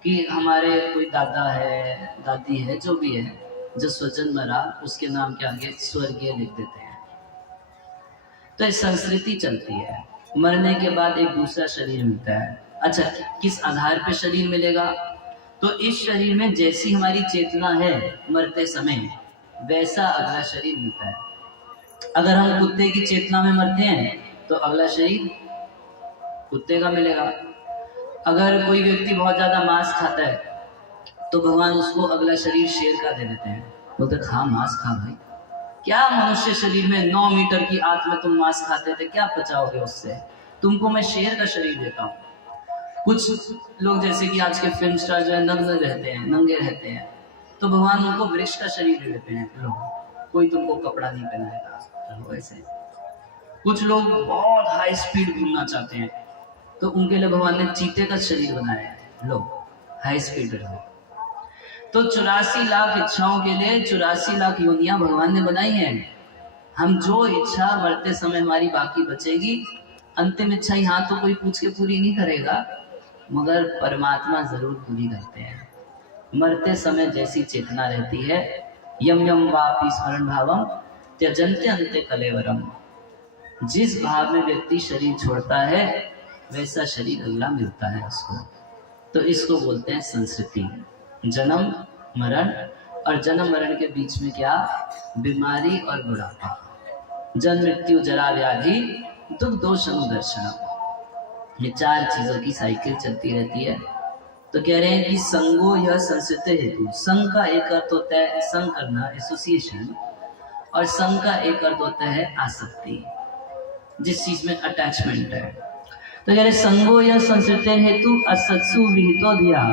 कि हमारे कोई दादा है, दादी है, जो भी है, जो स्वजन मरा उसके नाम के आगे स्वर्गीय लिख देते हैं। तो एक संस्कृति चलती है, मरने के बाद एक दूसरा शरीर मिलता है। अच्छा, किस आधार पे शरीर मिलेगा? तो इस शरीर में जैसी हमारी चेतना है मरते समय, वैसा अगला शरीर मिलता है। अगर हम कुत्ते की चेतना में मरते हैं तो अगला शरीर कुत्ते का मिलेगा। अगर कोई व्यक्ति बहुत ज्यादा मांस खाता है तो भगवान उसको अगला शरीर शेर का दे देते हैं, बोलते खा मांस खा भाई। क्या मनुष्य शरीर में 9 मीटर की आंत में तुम मांस खाते थे, क्या बचाओगे उससे? तुमको मैं शेर का शरीर देता हूँ। कुछ लोग जैसे कि आज के फिल्म स्टार जो है नग्न रहते हैं, नंगे रहते हैं, तो भगवान उनको वृक्ष का शरीर दे देते हैं, लो कोई तुमको कपड़ा नहीं पहनाएगा। वैसे कुछ लोग बहुत हाई स्पीड घूमना चाहते हैं तो उनके लिए भगवान ने चीते का शरीर बनाया है, लो हाई स्पीड रहो। तो 84 लाख इच्छाओं के लिए 84 लाख योनियां भगवान ने बनाई हैं। हम जो इच्छा मरते समय हमारी बाकी बचेगी, अंतिम इच्छा यहाँ तो कोई पूछ के पूरी नहीं करेगा, मगर परमात्मा जरूर पूरी करते हैं। मरते समय जैसी चेतना रहती है, यम यम वापि स्मरण भावम त्यजन्ते अन्ते कलेवरम, जिस भाव में व्यक्ति शरीर छोड़ता है वैसा शरीर अगला मिलता है उसको। तो इसको बोलते हैं संस्कृति। जन्म मरण, और जन्म मरण के बीच में क्या? बीमारी और बुढ़ापा। जन्म मृत्यु जरा व्याधि दुख दोष अनुदर्शनम, ये 4 चीजों की साइकिल चलती रहती है। तो कह रहे हैं कि संगो यह संस्कृत हेतु। संग का एक अर्थ होता है संग करना, एसोसिएशन, और संग का एक अर्थ होता है आसक्ति, जिस चीज में अटैचमेंट है। तो कह रहे संगो यह संस्कृत हेतु असत्सु विहितो धिया।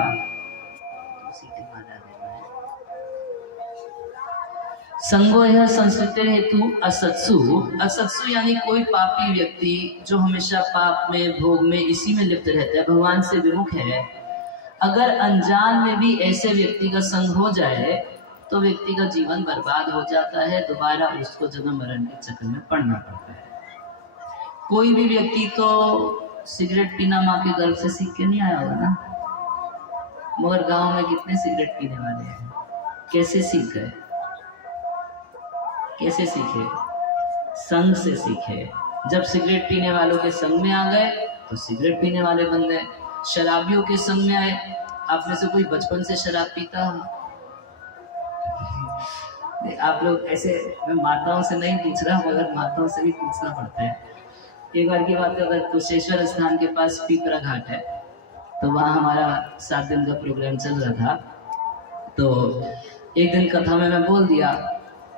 संगो यह संस्कृत हेतु असत्सु, असत्सु यानी कोई पापी व्यक्ति जो हमेशा पाप में, भोग में, इसी में लिप्त रहता है, भगवान से विमुख है। अगर अनजान में भी ऐसे व्यक्ति का संग हो जाए तो व्यक्ति का जीवन बर्बाद हो जाता है, दोबारा उसको जन्म मरण के चक्कर में पड़ना पड़ता है। कोई भी व्यक्ति तो सिगरेट पीना माँ के गर्भ से सीख के नहीं आया होगा ना, मगर गांव में कितने सिगरेट पीने वाले हैं, कैसे सीख गए? कैसे सीखे? संग से सीखे। जब सिगरेट पीने वालों के संग में आ गए तो सिगरेट पीने वाले बन गए। शराबियों के संग में आए। आप में से कोई बचपन से शराब पीता? आप लोग ऐसे, मैं माताओं से नहीं पूछ रहा, मगर माताओं से भी पूछना पड़ता है। एक बार की बात है, अगर कुशेश्वर स्थान के पास पीपरा घाट है, तो वहाँ हमारा 7 दिन का प्रोग्राम चल रहा था। तो एक दिन कथा में मैं बोल दिया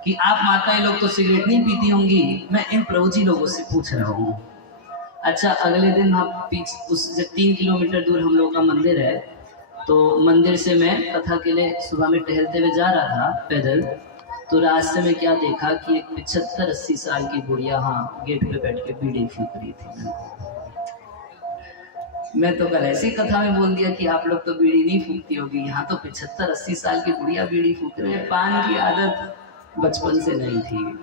कि आप माताएं लोग तो सिगरेट नहीं पीती होंगी, मैं इन प्रभु जी लोगों से पूछ रहा हूँ। अच्छा, अगले दिन हम उससे 3 किलोमीटर दूर हम लोग का मंदिर है, तो मंदिर से मैं कथा के लिए सुबह में टहलते हुए जा रहा था पैदल। तो रास्ते में क्या देखा कि एक 75-80 साल की बुढ़िया हाँ गेट पे बैठ के बीड़ी फूंक रही थी। मैं तो कल ऐसी कथा में बोल दिया कि आप लोग तो बीड़ी नहीं फूंकती होगी, यहाँ तो 75-80 साल की बुढ़िया बीड़ी फूंक रही है। पान की आदत बचपन से नहीं थी,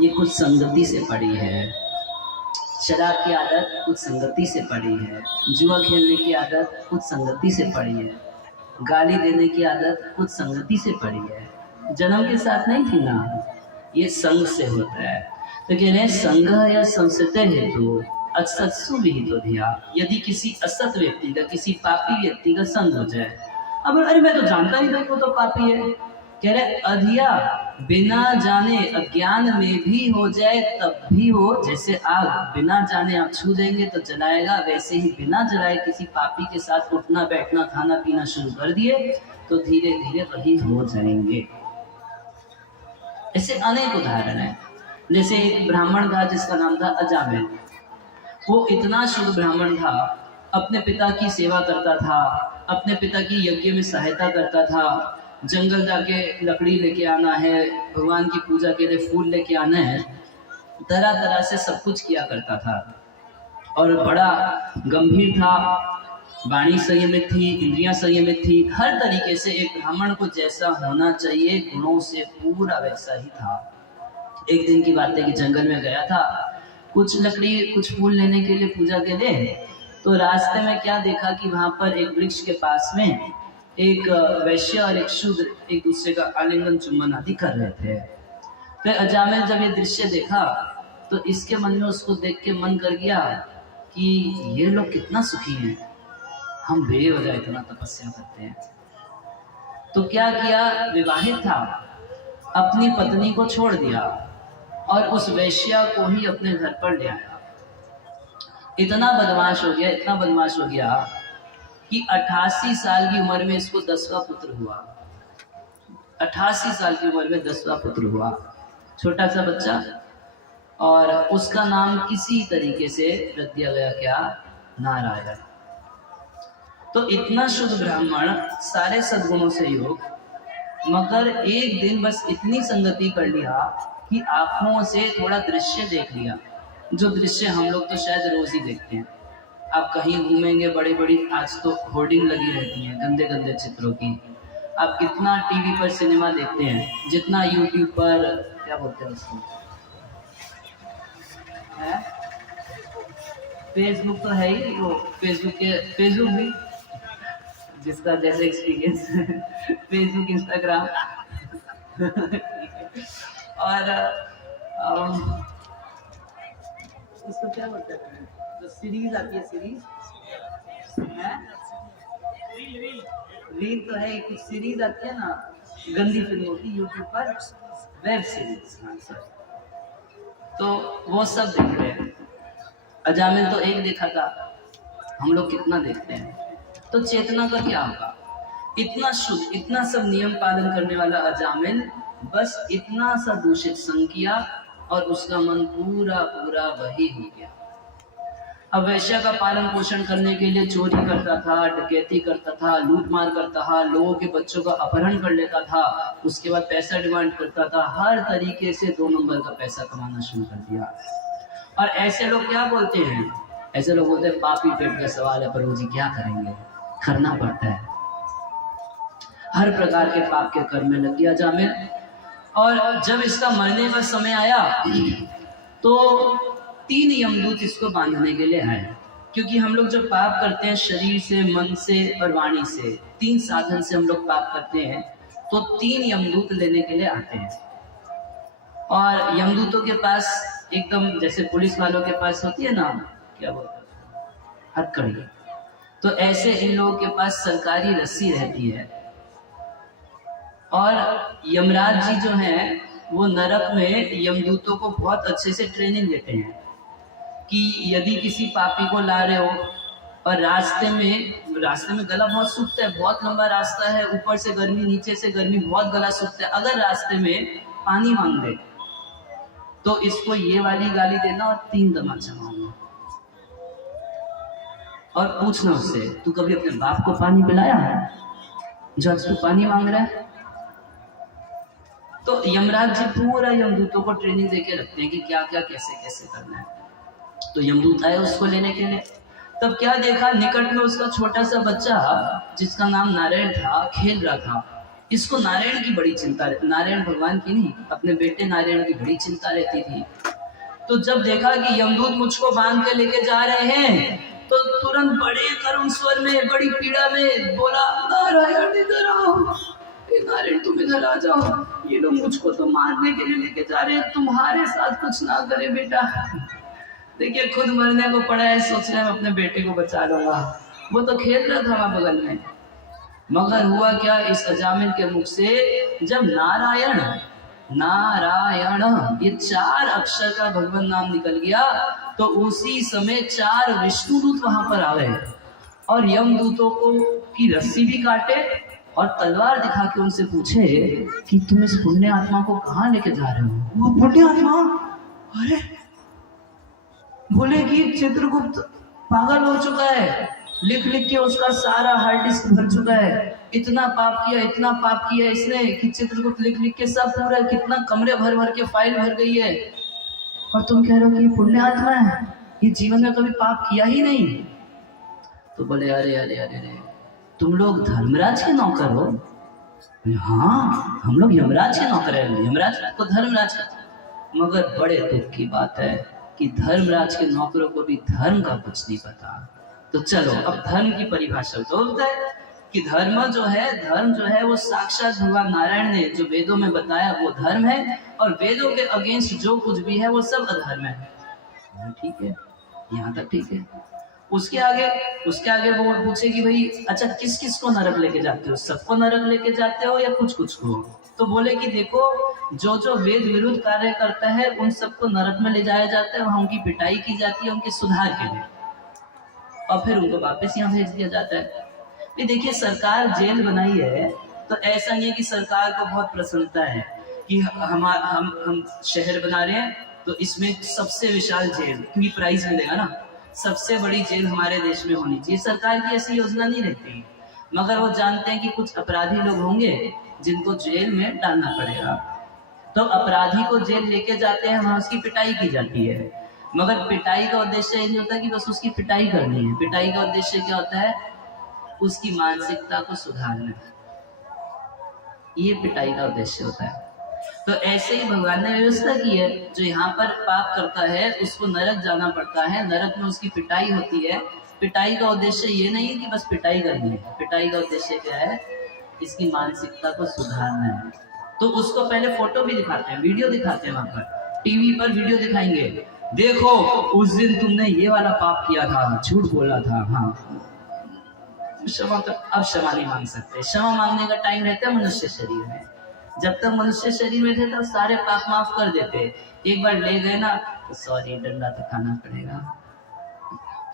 ये कुछ संगति से पड़ी है। शराब की आदत कुछ संगति से पड़ी है। जुआ खेलने की आदत कुछ संगति से पड़ी है। गाली देने की आदत कुछ संगति से पड़ी है। जन्म के साथ नहीं थी ना, ये संग से होता है। तो कह रहे हैं संग या संस्कृत हेतु असत्सु विहितो धिया। यदि किसी असत व्यक्ति का, किसी पापी व्यक्ति का संग हो जाए, अब अरे मैं तो जानता ही नहीं वो तो पापी है, कह रहे अधिया बिना जाने अज्ञान में भी हो जाए तब भी हो। जैसे आग बिना जाने आप छू देंगे तो जलाएगा, वैसे ही बिना जलाए किसी पापी के साथ उठना बैठना खाना पीना शुरू कर दिए तो धीरे धीरे वही हो जाएंगे। ऐसे अनेक उदाहरण है। जैसे एक ब्राह्मण था जिसका नाम था अजामिल। वो इतना शुद्ध ब्राह्मण था, अपने पिता की सेवा करता था, अपने पिता की यज्ञ में सहायता करता था। जंगल जाके लकड़ी लेके आना है, भगवान की पूजा के लिए फूल लेके आना है, तरह तरह से सब कुछ किया करता था और बड़ा गंभीर था। वाणी संयमित थी, इंद्रियां संयमित थी, हर तरीके से एक ब्राह्मण को जैसा होना चाहिए गुणों से पूरा वैसा ही था। एक दिन की बात है कि जंगल में गया था, कुछ लकड़ी कुछ फूल लेने के लिए पूजा के लिए। तो रास्ते में क्या देखा कि वहां पर एक वृक्ष के पास में एक वैश्य और एक शूद्र एक दूसरे का आलिंगन चुम्बन आदि कर रहे थे। फिर अजामिल जब ये दृश्य देखा तो इसके मन में उसको देख के मन कर गया कि ये लोग कितना सुखी हैं, हम बेवजह इतना तपस्या करते हैं। तो क्या किया, विवाहित था, अपनी पत्नी को छोड़ दिया और उस वैश्या को ही अपने घर पर ले आया। इतना बदमाश हो गया, इतना बदमाश हो गया कि 88 साल की उम्र में इसको 10वां पुत्र हुआ। 88 साल की उम्र में 10वां पुत्र हुआ, छोटा सा बच्चा, और उसका नाम किसी तरीके से रख दिया गया, क्या, नारायण। तो इतना शुद्ध ब्राह्मण, सारे सद्गुणों से युक्त, मगर एक दिन बस इतनी संगति कर लिया कि आंखों से थोड़ा दृश्य देख लिया, जो दृश्य हम लोग तो शायद रोज ही देखते हैं। आप कहीं घूमेंगे, बड़ी बड़ी आज तो होर्डिंग लगी रहती हैं गंदे गंदे चित्रों की। आप कितना टीवी पर सिनेमा देखते हैं, जितना यूट्यूब पर, क्या बोलते हैं उसको, है फेसबुक तो है ही, वो फेसबुक भी जिसका जैसे एक्सपीरियंस फेसबुक, इंस्टाग्राम और उसको क्या बोलते हैं, जो सीरीज आती है, सीरीज है, रील तो है, कुछ सीरीज आती है ना गंदी फिल्मों की यूट्यूब पर, वेब सीरीज, हाँ सर, तो वो सब देख रहे हैं। अजामिल तो एक देखा था, हम लोग कितना देखते हैं। तो चेतना का क्या होगा, इतना शुद्ध, इतना सब नियम पालन करने वाला अजामिल बस इतना सा दूषित संग किया और उसका मन पूरा पूरा वही हो गया। अब वैश्य का पालन पोषण करने के लिए चोरी करता था, डकैती करता था, लूट मार करता था, लोगों के बच्चों का अपहरण कर लेता था, उसके बाद पैसा डिमांड करता था, हर तरीके से 2 नंबर का पैसा कमाना शुरू कर दिया। और ऐसे लोग क्या बोलते हैं, ऐसे लोग बोलते हैं पापी पेट का सवाल है, प्रभु जी क्या करेंगे, करना पड़ता है। हर प्रकार के पाप के कर्म में लग गया अजामिल। और जब इसका मरने का समय आया तो 3 यमदूत इसको बांधने के लिए आए, क्योंकि हम लोग जब पाप करते हैं शरीर से, मन से और वाणी से, 3 साधन से हम लोग पाप करते हैं, तो 3 यमदूत लेने के लिए आते हैं। और यमदूतों के पास एकदम जैसे पुलिस वालों के पास होती है ना, क्या बोलते हैं, हथकड़ी, तो ऐसे इन लोगों के पास सरकारी रस्सी रहती है। और यमराज जी जो हैं वो नरक में यमदूतों को बहुत अच्छे से ट्रेनिंग देते हैं कि यदि किसी पापी को ला रहे हो और रास्ते में गला बहुत सूखता है, बहुत लंबा रास्ता है, ऊपर से गर्मी, नीचे से गर्मी, बहुत गला सूखता है, अगर रास्ते में पानी मांग दे तो इसको ये वाली गाली देना और 3 तमाचा मारना और पूछना उससे, तू कभी अपने बाप को पानी पिलाया है जो आज तू पानी मांग रहा है? तो यमराज जी पूरा यमदूतों को ट्रेनिंग देके रखते हैं कि क्या क्या कैसे कैसे करना है। तो यमदूत आए उसको लेने के लिए। तब क्या देखा, निकट में उसका छोटा सा बच्चा जिसका नाम नारायण था खेल रहा था। इसको नारायण की बड़ी चिंता रहती, नारायण भगवान की नहीं, अपने बेटे नारायण की बड़ी चिंता रहती थी। तो जब देखा कि यमदूत मुझको बांध के लेके जा रहे हैं तो तुरंत बड़े करुण स्वर में, बड़ी पीड़ा में बोला, नारायण इधर आओ, नारायण तुम इधर आ जाओ, ये लोग मुझको तो मारने के लिए लेके जा रहे हैं, तुम्हारे साथ कुछ ना करे बेटा। देखिए खुद मरने को पड़ा है, सोच रहे हैं अपने बेटे को बचा लूंगा। वो तो खेल रहा था वहां बगल में, मगर हुआ क्या, इस अजामिल के मुख से जब नारायण नारायण ये 4 अक्षर का भगवान नाम निकल गया तो उसी समय 4 विष्णुदूत वहां पर आ गए और यमदूतों को की रस्सी भी काटे और तलवार दिखा के उनसे पूछे कि तुम इस पुण्य आत्मा को कहाँ लेके जा रहे हो? वो पुण्य आत्मा, अरे बोले कि चित्रगुप्त पागल हो चुका है, लिख लिख के उसका सारा हार्ड डिस्क भर चुका है, इतना पाप किया इसने कि चित्रगुप्त लिख लिख के सब पूरा, कितना कमरे भर भर के फाइल भर गई है। और तुम कह रहे हो कि ये पुण्य आत्मा है, ये जीवन में कभी पाप किया ही नहीं। तो बोले अरे अरे अरे अरे, तुम लोग धर्मराज के नौकर हो? हाँ, हम लोग यमराज के नौकर हैं, यमराज को धर्मराज का। मगर बड़े दुख की बात है कि धर्मराज के नौकरों को भी धर्म का कुछ नहीं पता। तो चलो अब धर्म की परिभाषा तो होता है कि धर्म जो है वो साक्षात भगवान नारायण ने जो वेदों में बताया वो धर्म है, और वेदों के अगेंस्ट जो कुछ भी है वो सब अधर्म है। ठीक है, यहाँ तक ठीक है। उसके आगे वो पूछे कि भाई अच्छा किस किस को नरक लेके जाते हो? सबको नरक लेके जाते हो या कुछ कुछ को? तो बोले कि देखो, जो जो वेद विरुद्ध कार्य करता है उन सबको नरक में ले जाया जाता है, वहां उनकी पिटाई की जाती है उनके सुधार के लिए, और फिर उनको वापस यहाँ भेज दिया जाता है। ये देखिए, सरकार जेल बनाई है तो ऐसा नहीं है कि सरकार को बहुत प्रसन्नता है कि हम शहर बना रहे हैं तो इसमें सबसे विशाल जेल, क्योंकि प्राइज मिलेगा ना, सबसे बड़ी जेल हमारे देश में होनी चाहिए। सरकार की ऐसी योजना नहीं रहती, मगर वो जानते हैं कि कुछ अपराधी लोग होंगे जिनको जेल में डालना पड़ेगा, तो अपराधी को जेल लेके जाते हैं, वहां उसकी पिटाई की जाती है। मगर पिटाई का उद्देश्य ये नहीं होता कि बस उसकी पिटाई करनी है। पिटाई का उद्देश्य क्या होता है? उसकी मानसिकता को सुधारना, ये पिटाई का उद्देश्य होता है। तो ऐसे ही भगवान ने व्यवस्था की है, जो यहाँ पर पाप करता है उसको नरक जाना पड़ता है, नरक में उसकी पिटाई होती है। पिटाई का उद्देश्य ये नहीं है कि बस पिटाई करनी है, पिटाई का उद्देश्य क्या है? इसकी मानसिकता को सुधारना है। तो उसको पहले फोटो भी दिखाते हैं, वीडियो दिखाते हैं, वहां पर टीवी पर वीडियो दिखाएंगे, देखो उस दिन तुमने ये वाला पाप किया था, झूठ बोला था, हाँ क्षमा कर। अब क्षमा नहीं मांग सकते, क्षमा मांगने का टाइम रहता है मनुष्य शरीर में। जब तक मनुष्य शरीर में थे तब सारे पाप माफ कर देते, एक बार ले गए ना तो सॉरी डंडा तो खाना पड़ेगा।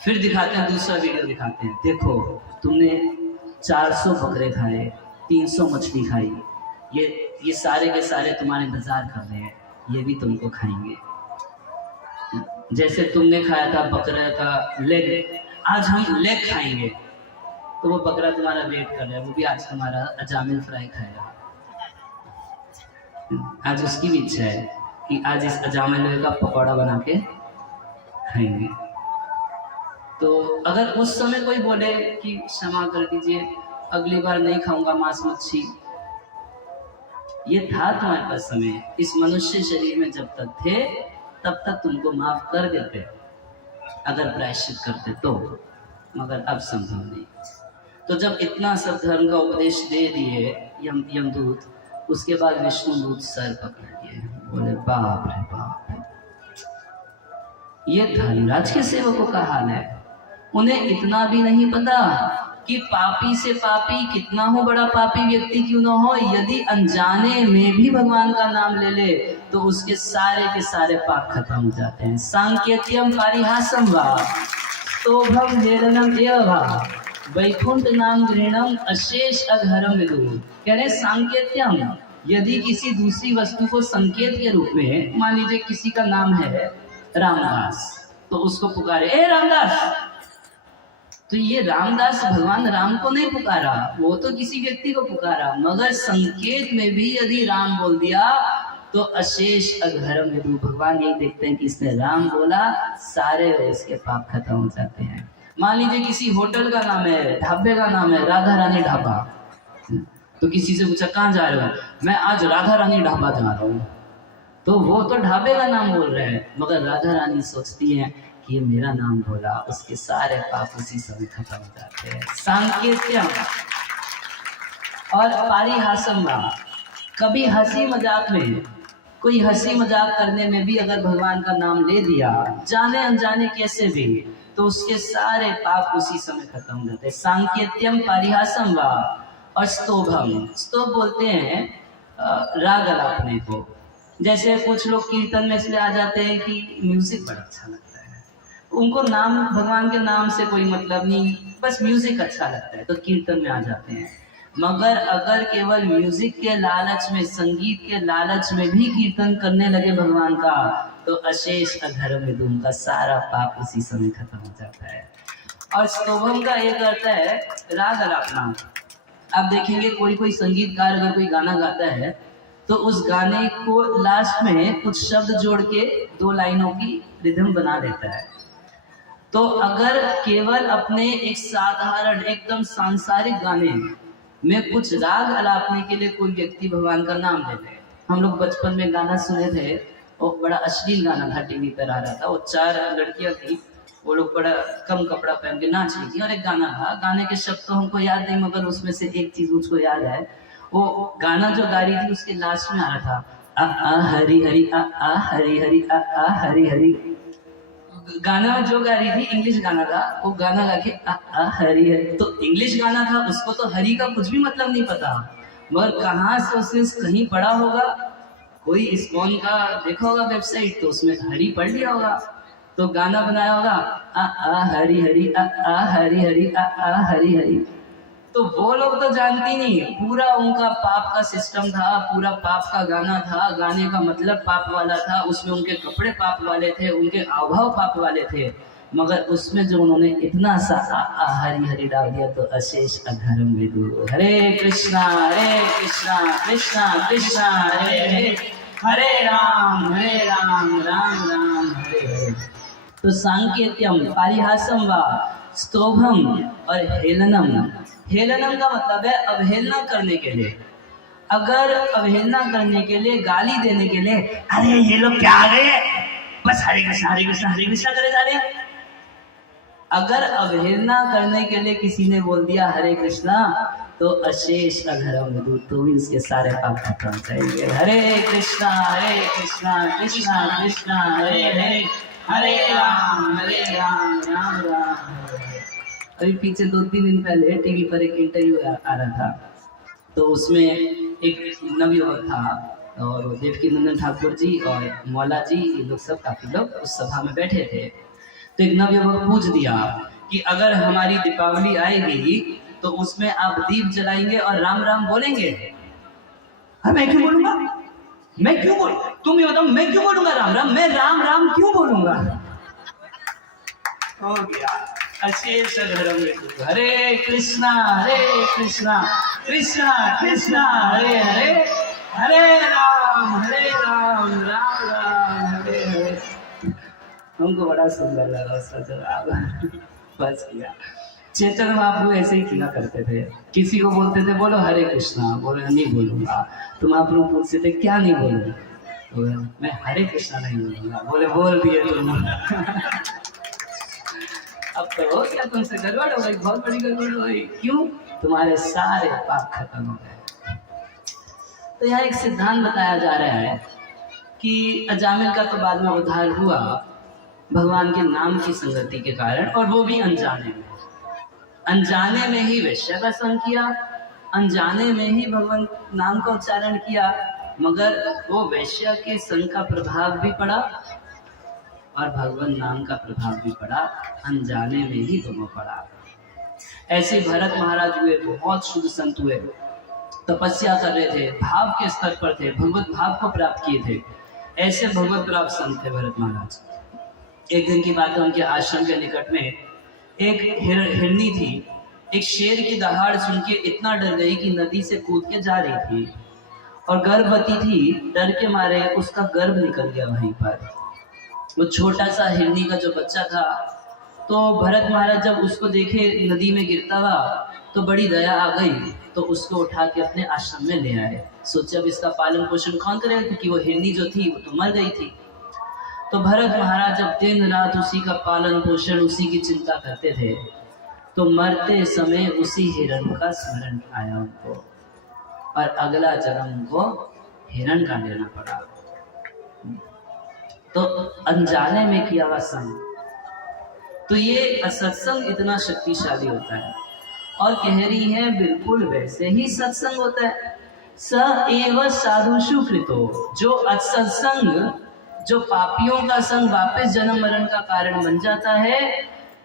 फिर दिखाते हैं, दूसरा वीडियो दिखाते हैं, देखो तुमने 400 बकरे खाए, 300 मछली खाई, ये सारे के सारे तुम्हारे इंतजार कर रहे हैं, ये भी तुमको खाएंगे। जैसे तुमने खाया था बकरे का लेग, आज हम लेग खाएंगे, तो वो बकरा तुम्हारा वेट कर रहा है, वो भी आज तुम्हारा अजामिल फ्राई खाएगा। आज उसकी भी इच्छा है कि आज इस अजामिल का पकौड़ा बना के खाएंगे। तो अगर उस समय कोई बोले कि क्षमा कर दीजिए, अगली बार नहीं खाऊंगा मांस मच्छी, ये था तुम्हारे पास समय, इस मनुष्य शरीर में जब तक थे तब तक तुमको माफ कर देते अगर प्रायश्चित करते तो, मगर अब संभव नहीं। तो जब इतना सब धर्म का उपदेश दे दिए यमदूत, उसके बाद विष्णुदूत सर पकड़ लिए, बोले बाप रे बाप, ये धर्मराज के सेवकों का हाल है। उन्हें इतना भी नहीं पता कि पापी से पापी कितना हो बड़ा पापी व्यक्ति क्यों ना हो, यदि अनजाने में भी भगवान का नाम ले ले तो उसके सारे के सारे पाप खत्म हो जाते हैं। सांकेत्यम पारिहासम वा स्तोभम हेरणम एव वा वैकुंठ नाम गृहणम अशेष अधर्म विदु। कह रहे सांकेत्यम, यदि किसी दूसरी वस्तु को संकेत के रूप में, मान लीजिए किसी का नाम है रामदास, तो उसको पुकारे ए रामदास, तो ये रामदास भगवान राम को नहीं पुकारा, वो तो किसी व्यक्ति को पुकारा, मगर संकेत में भी यदि राम बोल दिया तो अशेष अधर्म विदु। भगवान यही देखते हैं कि इसने राम बोला, सारे इसके पाप खत्म हो जाते हैं। मान लीजिए किसी होटल का नाम है, ढाबे का नाम है राधा रानी ढाबा, तो किसी से पूछा कहाँ जा रहे हो, मैं आज राधा रानी ढाबा जा रहा हूँ, तो वो तो ढाबे का नाम बोल रहे हैं, मगर राधा रानी सोचती हैं कि ये मेरा नाम बोला, उसके सारे पाप उसी समय खत्म हो जाते हैं। सांकेत्यम और पारिहासम, कभी हंसी मजाक में, कोई हंसी मजाक करने में भी अगर भगवान का नाम ले दिया जाने अनजाने कैसे भी, तो उसके सारे पाप उसी समय खत्म हो जाते हैं। सांकेत्यम पारिहासम वा और स्तोभम, स्तोभ बोलते हैं राग अलापने को। जैसे कुछ लोग कीर्तन में इसलिए आ जाते हैं कि म्यूजिक बड़ा अच्छा लगता है, उनको नाम भगवान के नाम से कोई मतलब नहीं, बस म्यूजिक अच्छा लगता है तो कीर्तन में आ जाते हैं। मगर अगर केवल म्यूजिक के लालच में, संगीत के लालच में भी कीर्तन करने लगे भगवान का, तो अशेष अधर्म में उनका सारा पाप उसी समय खत्म हो जाता है। और स्तोभम का एक अर्थ है राग अलापना। आप देखेंगे कोई संगीतकार अगर कोई गाना गाता है तो उस गाने को लास्ट में कुछ शब्द जोड़ के 2 लाइनों की रिदम बना देता है। तो अगर केवल अपने एक साधारण एकदम सांसारिक गाने में कुछ राग अलापने के लिए कोई व्यक्ति भगवान का नाम ले ले, हम लोग बचपन में गाना सुने थे, वो बड़ा अश्लील गाना था, टीवी पर आ रहा था, वो 4 लड़कियां थी, वो लोग बड़ा कम कपड़ा पहन के नाच रही थी और एक गाना था, गाने के शब्द तो हमको याद नहीं मगर उसमें से एक चीज मुझको याद है, वो गाना जो गा रही थी उसके लास्ट में आ रहा था आ आ हरी हरी आ हरी हरी आ हरी हरी। गाना जो गा रही थी इंग्लिश गाना था, वो गाना गा के आ हरी हरी, तो इंग्लिश गाना था, उसको तो हरी का कुछ भी मतलब नहीं पता, मगर कहाँ से उसने कहीं पढ़ा होगा, कोई इस्कॉन का देखा होगा वेबसाइट, तो उसमें हरी पढ़ लिया होगा, तो गाना बनाया होगा आ हरी हरी आ हरी हरी आ हरी हरी। तो वो लोग तो जानती नहीं, पूरा उनका पाप का सिस्टम था, पूरा पाप का गाना था, गाने का मतलब पाप वाला था, उसमें उनके कपड़े पाप वाले थे, उनके हावभाव पाप वाले थे, मगर उसमें जो उन्होंने इतना सा आ हरी हरी डाल दिया तो अशेष अधर्म विदु। हरे कृष्णा कृष्णा कृष्णा हरे हरे, हरे राम राम राम हरे हरे। तो सांकेत्यम पारिहासम व स्तोभम और हेलनम, हेलनम का मतलब है अवहेलना करने के लिए, अगर अवहेलना करने के लिए, गाली देने के लिए, अरे ये लोग क्या आ गए, बस हरे कृष्णा करे जा रहे हैं। अगर अवहेलना करने के लिए किसी ने बोल दिया हरे कृष्णा, तो अशेष अधर्म विदु, तो भी उसके सारे पाप खत्म जाएंगे। हरे कृष्णा कृष्णा कृष्णा हरे हरे, हरे राम राम राम। अभी पीछे 2-3 दिन पहले टीवी पर एक इंटरव्यू आ रहा था, तो उसमें एक नवयुवक था और देवकी नंदन ठाकुर जी और मौला जी, ये लोग सब काफी लोग उस सभा में बैठे थे। तो एक नवयुवक पूछ दिया कि अगर हमारी दीपावली आएगी तो उसमें आप दीप जलाएंगे और राम राम बोलेंगे? मैं क्यों बोलूंगा, मैं क्यों बोल, तुम ये बताओ, मैं क्यों बोलूंगा राम राम, मैं राम राम क्यों बोलूंगा? हो गया अशेष धर्म। हरे कृष्णा कृष्णा कृष्णा हरे हरे, हरे राम राम हरे हरे। हमको बड़ा सुंदर लगा उसका जवाब, बस किया। चेतन महाप्रभु ऐसे ही किया करते थे, किसी को बोलते थे बोलो हरे कृष्णा, बोले नहीं बोलूंगा, तो महाप्रभु पूछते थे क्या नहीं बोलूंगा, मैं हरे कृष्णा नहीं बोलूंगा, बोले बोल दिए तुम। अब तो हो गया, तुमसे गड़बड़ हो गई, बहुत बड़ी गड़बड़ हो गई। क्यों? तुम्हारे सारे पाप खत्म हो गए। तो यहाँ एक सिद्धांत बताया जा रहा है कि अजामिल का तो बाद में उद्धार हुआ भगवान के नाम की संगति के कारण, और वो भी अनजाने में ही वैश्य का संग किया, अनजाने में ही भगवान नाम का उच्चारण किया, मगर वो वैश्य के संग का प्रभाव भी पड़ा और भगवान नाम का प्रभाव भी पड़ा, अनजाने में ही दोनों पड़ा। ऐसे भरत महाराज हुए, बहुत शुद्ध संत हुए, तपस्या कर रहे थे, भाव के स्तर पर थे, भगवत भाव को प्राप्त किए थे, ऐसे भगवत प्राप्त संत थे भरत महाराज। एक दिन की बात है, उनके आश्रम के निकट में एक हिरनी थी, एक शेर की दहाड़ सुन के इतना डर गई कि नदी से कूद के जा रही थी, और गर्भवती थी, डर के मारे उसका गर्भ निकल गया वहीं पर। वो छोटा सा हिरनी का जो बच्चा था, तो भरत महाराज जब उसको देखे नदी में गिरता हुआ तो बड़ी दया आ गई, तो उसको उठा के अपने आश्रम में ले आए। सोचे अब इसका पालन पोषण कौन करेगा, क्योंकि वो हिरनी जो थी वो तो मर गई थी। तो भरत महाराज जब दिन रात उसी का पालन पोषण, उसी की चिंता करते थे, तो मरते समय उसी हिरण का स्मरण आया उनको, और अगला जन्म उनको हिरण का लेना पड़ा। तो अनजाने में किया हुआ संग, तो ये सत्संग इतना शक्तिशाली होता है। और कह रही है बिल्कुल वैसे ही सत्संग होता है। स एव साधुषु कृतो, जो असत्संग, जो पापियों का संग वापस जन्म मरण का कारण बन जाता है,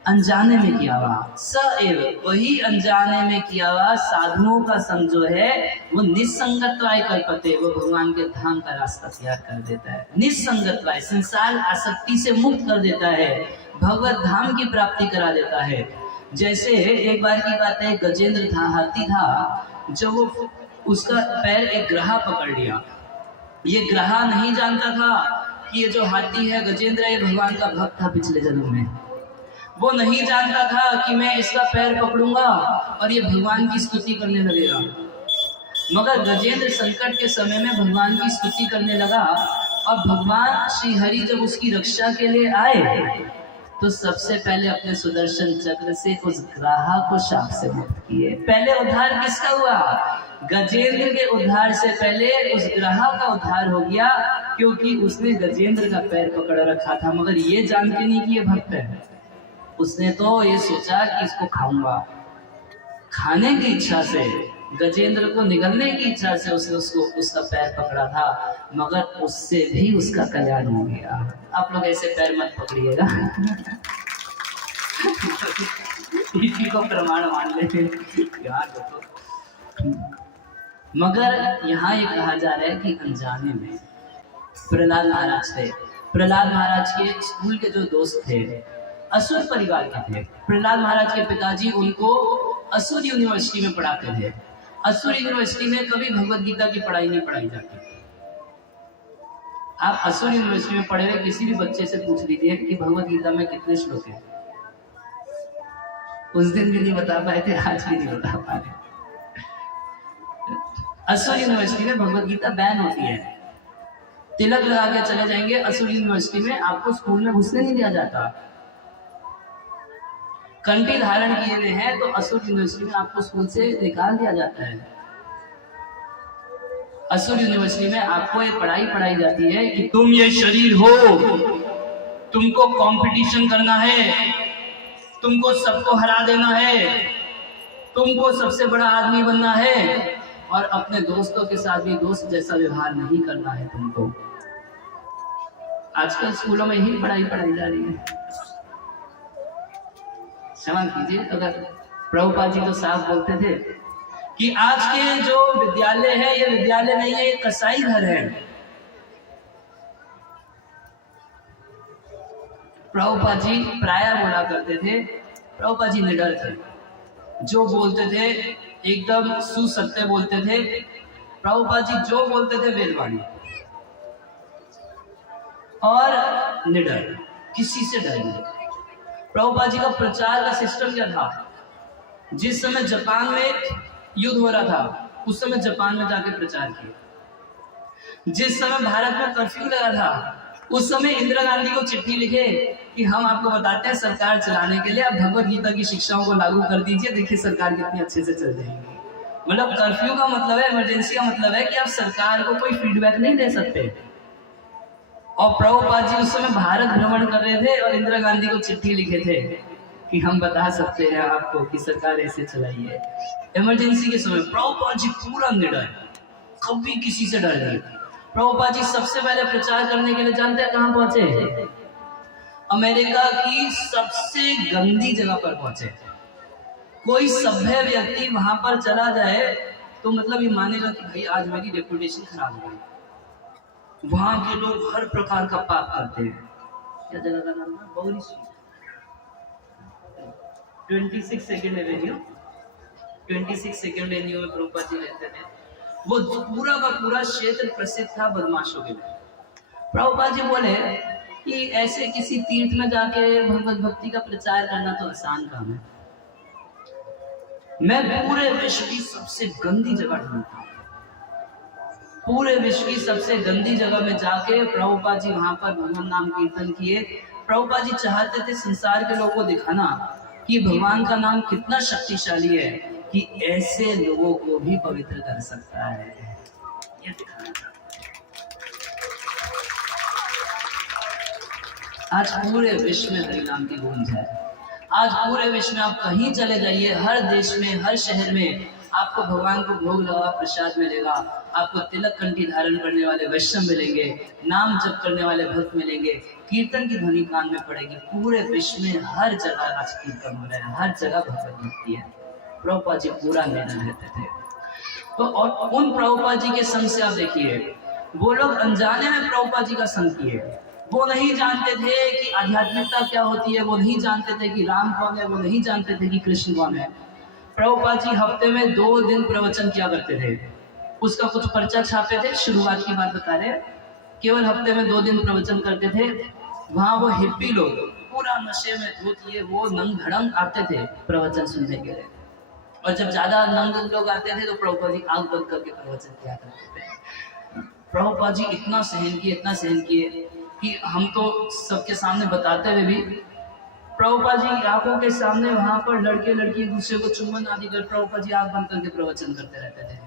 अनजाने में किया हुआ। स एव, वही अनजाने में किया हुआ साधुओं का संग जो है वो निसंगत्वाय कल्पते, वो भगवान के धाम का रास्ता तैयार कर देता है। निसंगत्वाय, संसार आसक्ति से मुक्त कर देता है, भगवत धाम की प्राप्ति करा देता है। जैसे एक बार की बात है, गजेंद्र था, हाथी था, जब वो उसका पैर एक ग्रहा पकड़ लिया, ये ग्रहा नहीं जानता था कि ये जो हाथी है गजेंद्र, ये भगवान का भक्त था पिछले जन्म में। वो नहीं जानता था कि मैं इसका पैर पकड़ूंगा और ये भगवान की स्तुति करने लगेगा। मगर गजेंद्र संकट के समय में भगवान की स्तुति करने लगा और भगवान श्री हरि जब उसकी रक्षा के लिए आए तो सबसे पहले अपने सुदर्शन चक्र से उस ग्राह को शाप से मुक्त किए। पहले उद्धार किसका हुआ? गजेंद्र के उद्धार से पहले उस ग्राह का उद्धार हो गया, क्योंकि उसने गजेंद्र का पैर पकड़ रखा था, मगर ये जान के नहीं कि ये भक्त है। उसने तो ये सोचा कि इसको खाऊंगा, खाने की इच्छा से, गजेंद्र को निगलने की इच्छा से उसने उसका पैर पकड़ा था, मगर उससे भी उसका कल्याण हो गया। आप लोग ऐसे पैर मत पकड़िएगा इसी को प्रमाण मान लेते यार। मगर यहाँ ये कहा जा रहा है कि अनजाने में प्रहलाद महाराज थे। प्रहलाद महाराज के स्कूल के जो दोस्त थे असुर परिवार के थे। प्रहलाद महाराज के पिताजी उनको असुर यूनिवर्सिटी में पढ़ाते थे। असुर यूनिवर्सिटी में कभी भगवत गीता की पढ़ाई नहीं पढ़ाई जाती। आप असुर यूनिवर्सिटी में पढ़े हुए किसी भी बच्चे से पूछ लीजिए कि भगवत गीता में कितने श्लोक हैं, उस दिन भी नहीं बता पाए थे, आज भी नहीं बता पा रहे। असुर यूनिवर्सिटी में भगवत गीता बैन होती है। तिलक लगा के चले जाएंगे असुर यूनिवर्सिटी में, आपको स्कूल में घुसने नहीं दिया जाता। कंठी धारण किए हुए हैं तो असुर यूनिवर्सिटी में आपको स्कूल से निकाल दिया जाता है। असुर यूनिवर्सिटी में आपको एक पढ़ाई पढ़ाई जाती है कि तुम ये शरीर हो, तुमको कंपटीशन करना है, तुमको सबको हरा देना है, तुमको सबसे बड़ा आदमी बनना है और अपने दोस्तों के साथ भी दोस्त जैसा व्यवहार नहीं करना है तुमको। आजकल स्कूलों में यही पढ़ाई पढ़ाई जा रही है। क्षमा कीजिए, अगर प्रभुपाद जी तो साफ बोलते थे कि आज के जो विद्यालय है ये विद्यालय नहीं है, ये कसाई घर है। प्रभुपाद जी प्राय बोला करते थे, प्रभुपाद जी निडर थे, जो बोलते थे एकदम सुसत्य बोलते थे। प्रभुपाद जी जो बोलते थे वेदवाणी और निडर, किसी से डर नहीं। प्रभुपाद जी का प्रचार का सिस्टम क्या था? जिस समय जापान में युद्ध हो रहा था उस समय जापान में जाके प्रचार किया। जिस समय भारत में कर्फ्यू लगा था उस समय इंदिरा गांधी को चिट्ठी लिखे कि हम आपको बताते हैं सरकार चलाने के लिए आप भगवत गीता की शिक्षाओं को लागू कर दीजिए, देखिए सरकार कितनी अच्छे से चल जाएगी। मतलब कर्फ्यू का मतलब है, इमरजेंसी का मतलब है कि आप सरकार को कोई फीडबैक नहीं दे सकते। और प्रभुपाद जी उस समय भारत भ्रमण कर रहे थे और इंदिरा गांधी को चिट्ठी लिखे थे कि हम बता सकते हैं आपको कि सरकार ऐसे चलाइए। इमरजेंसी के समय प्रभुपाद जी पूरा निडर, कभी किसी से डर नहीं। प्रभुपाद जी सबसे पहले प्रचार करने के लिए जानते हैं कहाँ पहुंचे? अमेरिका की सबसे गंदी जगह पर पहुंचे। कोई सभ्य व्यक्ति वहां पर चला जाए तो मतलब ये मानेगा कि भाई आज मेरी रेपुटेशन खराब हो गई। वहां के लोग हर प्रकार का पाप करते हैं। क्या जगह का नाम है? Bowery street. 26 second avenue, 26 second avenue में प्रभुपाद जी रहते थे। वो पूरा का पूरा क्षेत्र प्रसिद्ध था बदमाशों के लिए। प्रभुपाद जी बोले कि ऐसे किसी तीर्थ में जाके भगवत भक्ति का प्रचार करना तो आसान काम है। मैं पूरे विश्व की सबसे गंदी जगह ढूंढता हूँ। पूरे विश्व की सबसे गंदी जगह में जाके प्रभुपाद जी वहां पर भगवान नाम कीर्तन किए। प्रभुपाद जी चाहते थे संसार के लोगों को दिखाना कि भगवान का नाम कितना शक्तिशाली है कि ऐसे लोगों को भी पवित्र कर सकता है, ये दिखाना था। आज पूरे विश्व में हरि नाम की गूंज है। आज पूरे विश्व में आप कहीं चले जाइए, हर देश में, हर शहर में आपको भगवान को भोग लगा प्रसाद मिलेगा। आपको तिलक कंठी धारण करने वाले वैष्णव मिलेंगे, नाम जप करने वाले भक्त मिलेंगे, कीर्तन की ध्वनि कान में पड़ेगी। पूरे विश्व में हर जगह आज कीर्तन हो रहा है, हर जगह भगवत भक्ति है। प्रभुपाद जी पूरा निर्णय लेते थे। तो और उन प्रभुपाद जी के संग से आप देखिए, वो लोग अनजाने में प्रभुपाद जी का संग किए। वो नहीं जानते थे कि आध्यात्मिकता क्या होती है, वो नहीं जानते थे कि राम कौन है, वो नहीं जानते थे कि कृष्ण कौन है। प्रभुपाद जी हफ्ते में 2 दिन प्रवचन किया करते थे। उसका कुछ पर्चा छापे थे, शुरुआत की बात बता रहे हैं। केवल हफ्ते में 2 दिन प्रवचन करते थे। वहां वो हिप्पी लोग पूरा नशे में धुत ये वो नंग धड़ंग आते थे प्रवचन सुनने के लिए। और जब ज्यादा नंग लोग आते थे तो प्रभुपाद जी आंख बंद करके प्रवचन किया करते थे। प्रभुपाद जी इतना सहन किए कि हम तो सबके सामने बताते हुए भी प्रभुपाद जी आंखों के सामने वहां पर लड़के लड़की एक दूसरे को चुम्बन आदि कर प्रभुपाद जी आंख बंद करके प्रवचन करते रहते थे।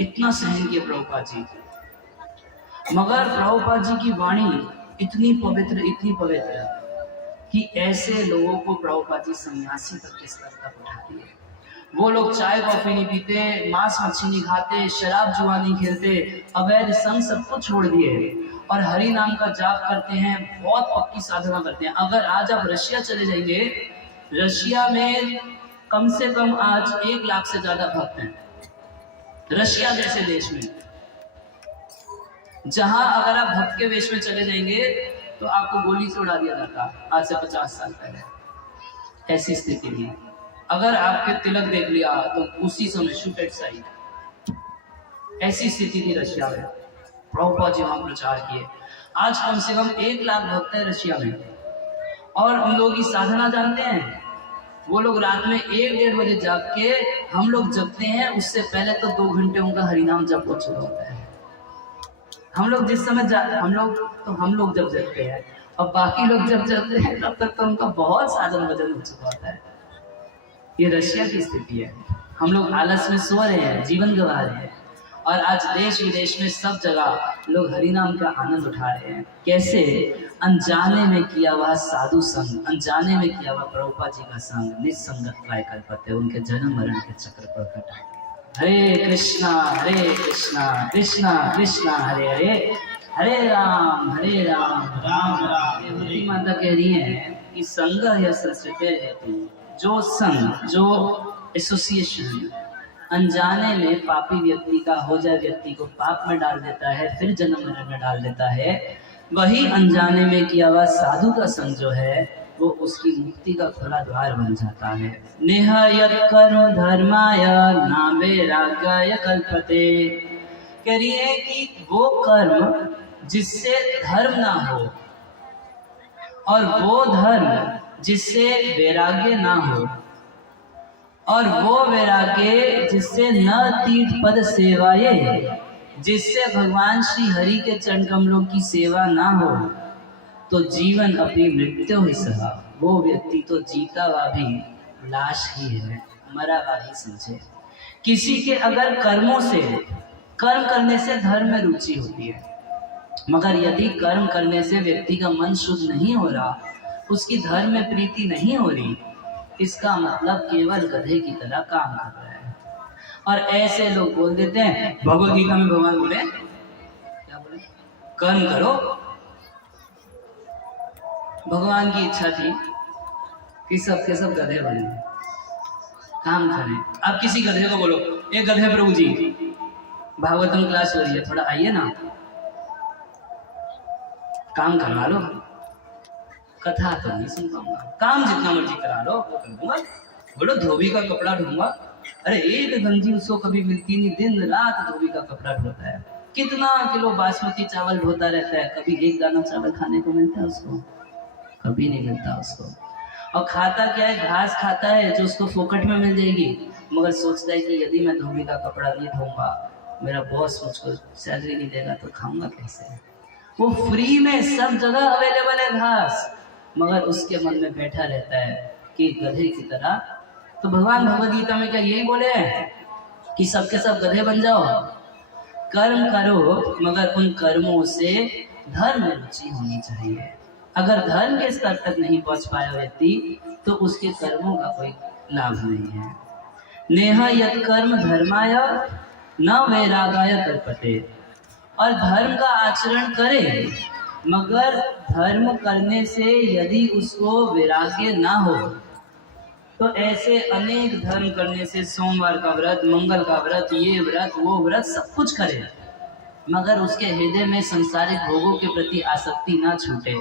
इतना सहन किया प्रभुपाद जी। मगर प्रभुपाद जी की वाणी इतनी पवित्र कि ऐसे लोगों को प्रभुपाद जी सन्यासी तक के स्तर तक उठा दिए। वो लोग चाय कॉफी नहीं पीते, मांस मच्छी नहीं खाते, शराब जुआ नहीं खेलते, अवैध संग सबको छोड़ दिए और हरि नाम का जाप करते हैं, बहुत पक्की साधना करते हैं। अगर आज आप रशिया चले जाएंगे, रशिया में कम से कम आज 1 लाख से ज्यादा भक्त हैं। रशिया जैसे देश में जहां अगर आप भक्त के वेश में चले जाएंगे तो आपको गोली से उड़ा दिया जाता आज से 50 साल पहले। ऐसी स्थिति थी। अगर आपके तिलक देख लिया तो उसी समय शूट एट साइड। ऐसी स्थिति थी रशिया में। प्रभुपाद जी वहां प्रचार किए। आज कम से कम 1 लाख भक्त है रशिया में। और उन लोगों की साधना जानते हैं, वो लोग रात में 1-1.5 बजे जाग के हम लोग जगते हैं, उससे पहले तो 2 घंटे उनका हरिनाम जप हो चुका होता है। हम लोग जिस समय हम लोग जब जगते हैं और बाकी लोग जब जगते हैं तब तक तो उनका बहुत साधन वजन हो चुका होता है। ये रशिया की स्थिति है। हम लोग आलस में सो रहे हैं, जीवन गंवा रहे हैं। और आज देश विदेश में सब जगह लोग हरिनाम का आनंद उठा रहे हैं। कैसे? अनजाने में किया हुआ साधु संग, अनजाने में किया हुआ प्रभुपाद जी का संग, निस्संगत काय कल्पते, उनके जन्म मरण के चक्र पर कटा। हरे कृष्णा कृष्णा कृष्णा हरे हरे, हरे राम राम राम। देवती माता कह रही है कि संग या संस्कृत रहती, जो संग, जो एसोसिएशन अनजाने में पापी व्यक्ति का हो जाए, व्यक्ति को पाप में डाल देता है, फिर जन्म मरण में डाल देता है। वही अनजाने में किया हुआ साधु का संग जो है वो उसकी मुक्ति का खुला द्वार बन जाता है। नेह यत् कर्म धर्माय न वैराग्याय कल्पते। कह रही है कि वो कर्म जिससे धर्म ना हो और वो धर्म जिससे वैराग्य ना हो और वो वैराग्य जिससे न तीर्थ पद सेवाए, जिससे भगवान श्री हरि के चरण कमलों की सेवा ना हो, तो जीवन अपनी मृत्यु ही सहा। वो व्यक्ति तो जीता हुआ भी लाश ही है, मरा हुआ ही समझे। किसी के अगर कर्मों से, कर्म करने से धर्म में रुचि होती है, मगर यदि कर्म करने से व्यक्ति का मन शुद्ध नहीं हो रहा, उसकी धर्म में प्रीति नहीं हो रही, इसका मतलब केवल गधे की तरह काम कर रहा है। और ऐसे लोग बोल देते हैं, भगवद गीता में भगवान बोले, क्या बोले? कर्म करो। भगवान की इच्छा थी कि सबके सब गधे बने, काम करें। अब किसी गधे को बोलो, एक गधे प्रभु जी भागवतम क्लास हो रही है, थोड़ा आइए ना, काम करवा लो। कथा तो नहीं सुन पाऊंगा, काम जितना मर्जी करा लो वो कर दूंगा। बोलो धोबी का कपड़ा ढूंढूंगा, अरे एक गंजी उसको कभी मिलती नहीं, दिन रात धोबी का कपड़ा ढोता है। कितना किलो बासमती चावल ढोता रहता है, कभी एक दाना चावल खाने को मिलता है उसको? कभी नहीं मिलता उसको। और खाता क्या है? घास खाता है जो उसको फोकट में मिल जाएगी, मगर सोचता है कि यदि मैं धोबी का कपड़ा नहीं धोऊंगा, मेरा बॉस मुझको सैलरी नहीं देगा तो खाऊंगा कैसे? वो फ्री में सब जगह अवेलेबल है घास, मगर उसके मन में बैठा रहता है कि गधे की तरह। तो भगवान भगवद गीता में क्या यही बोले हैं कि सबके सब गधे बन जाओ? कर्म करो, मगर उन कर्मों से धर्म में रुचि होनी चाहिए। अगर धर्म के स्तर तक नहीं पहुंच पाया व्यक्ति, तो उसके कर्मों का कोई लाभ नहीं है। नेह यत् कर्म धर्माय न वैरागाय कल्पते। और धर्म का आचरण करे, मगर धर्म करने से यदि उसको वैराग्य ना हो, तो ऐसे अनेक धर्म करने से, सोमवार का व्रत, मंगल का व्रत, ये व्रत वो व्रत सब कुछ करे, मगर उसके हृदय में संसारिक भोगों के प्रति आसक्ति ना छूटे,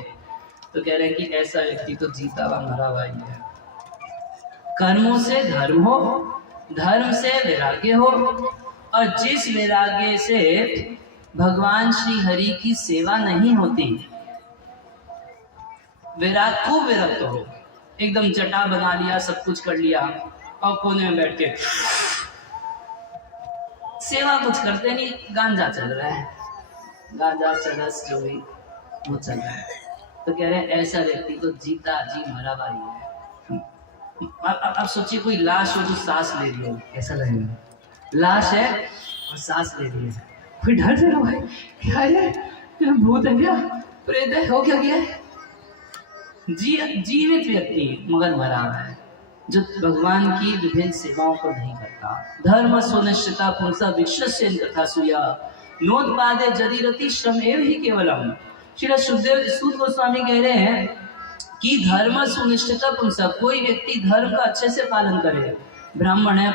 तो कह रहे हैं कि ऐसा व्यक्ति तो जीता हुआ मरा हुआ ही है। कर्मों से धर्म हो, धर्म से वैराग्य हो, और जिस वैराग्य से भगवान श्री हरि की सेवा नहीं होती, खूब विरक्त हो, एकदम जटा बना लिया, सब कुछ कर लिया और कोने में बैठ के सेवा कुछ करते नहीं, गांजा चल रहा है, गांजा चरस जो भी वो चल रहा है। तो कह रहे हैं ऐसा व्यक्ति तो जीता जी मरा भाई है। अब सोचिए कोई लाश हो जो सांस ले रही हो, कैसा लगेगा? लाश है और सांस ले रही है, कोई डर जाएगा भाई, क्या है, भूत है क्या, प्रेत है, हो क्या गया है? जीवित व्यक्ति मगर मरा हुआ है, जो भगवान की विभिन्न सेवाओं को नहीं करता। धर्म सुनिश्चिता पुंसा विश्वस्य तथा सुया नोत्पादे जदिरति श्रम एव ही केवलम। श्री सुखदेव सूत गोस्वामी कह रहे हैं कि धर्म सुनिश्चिता पुंसा, कोई व्यक्ति धर्म का अच्छे से पालन करे, ब्राह्मण है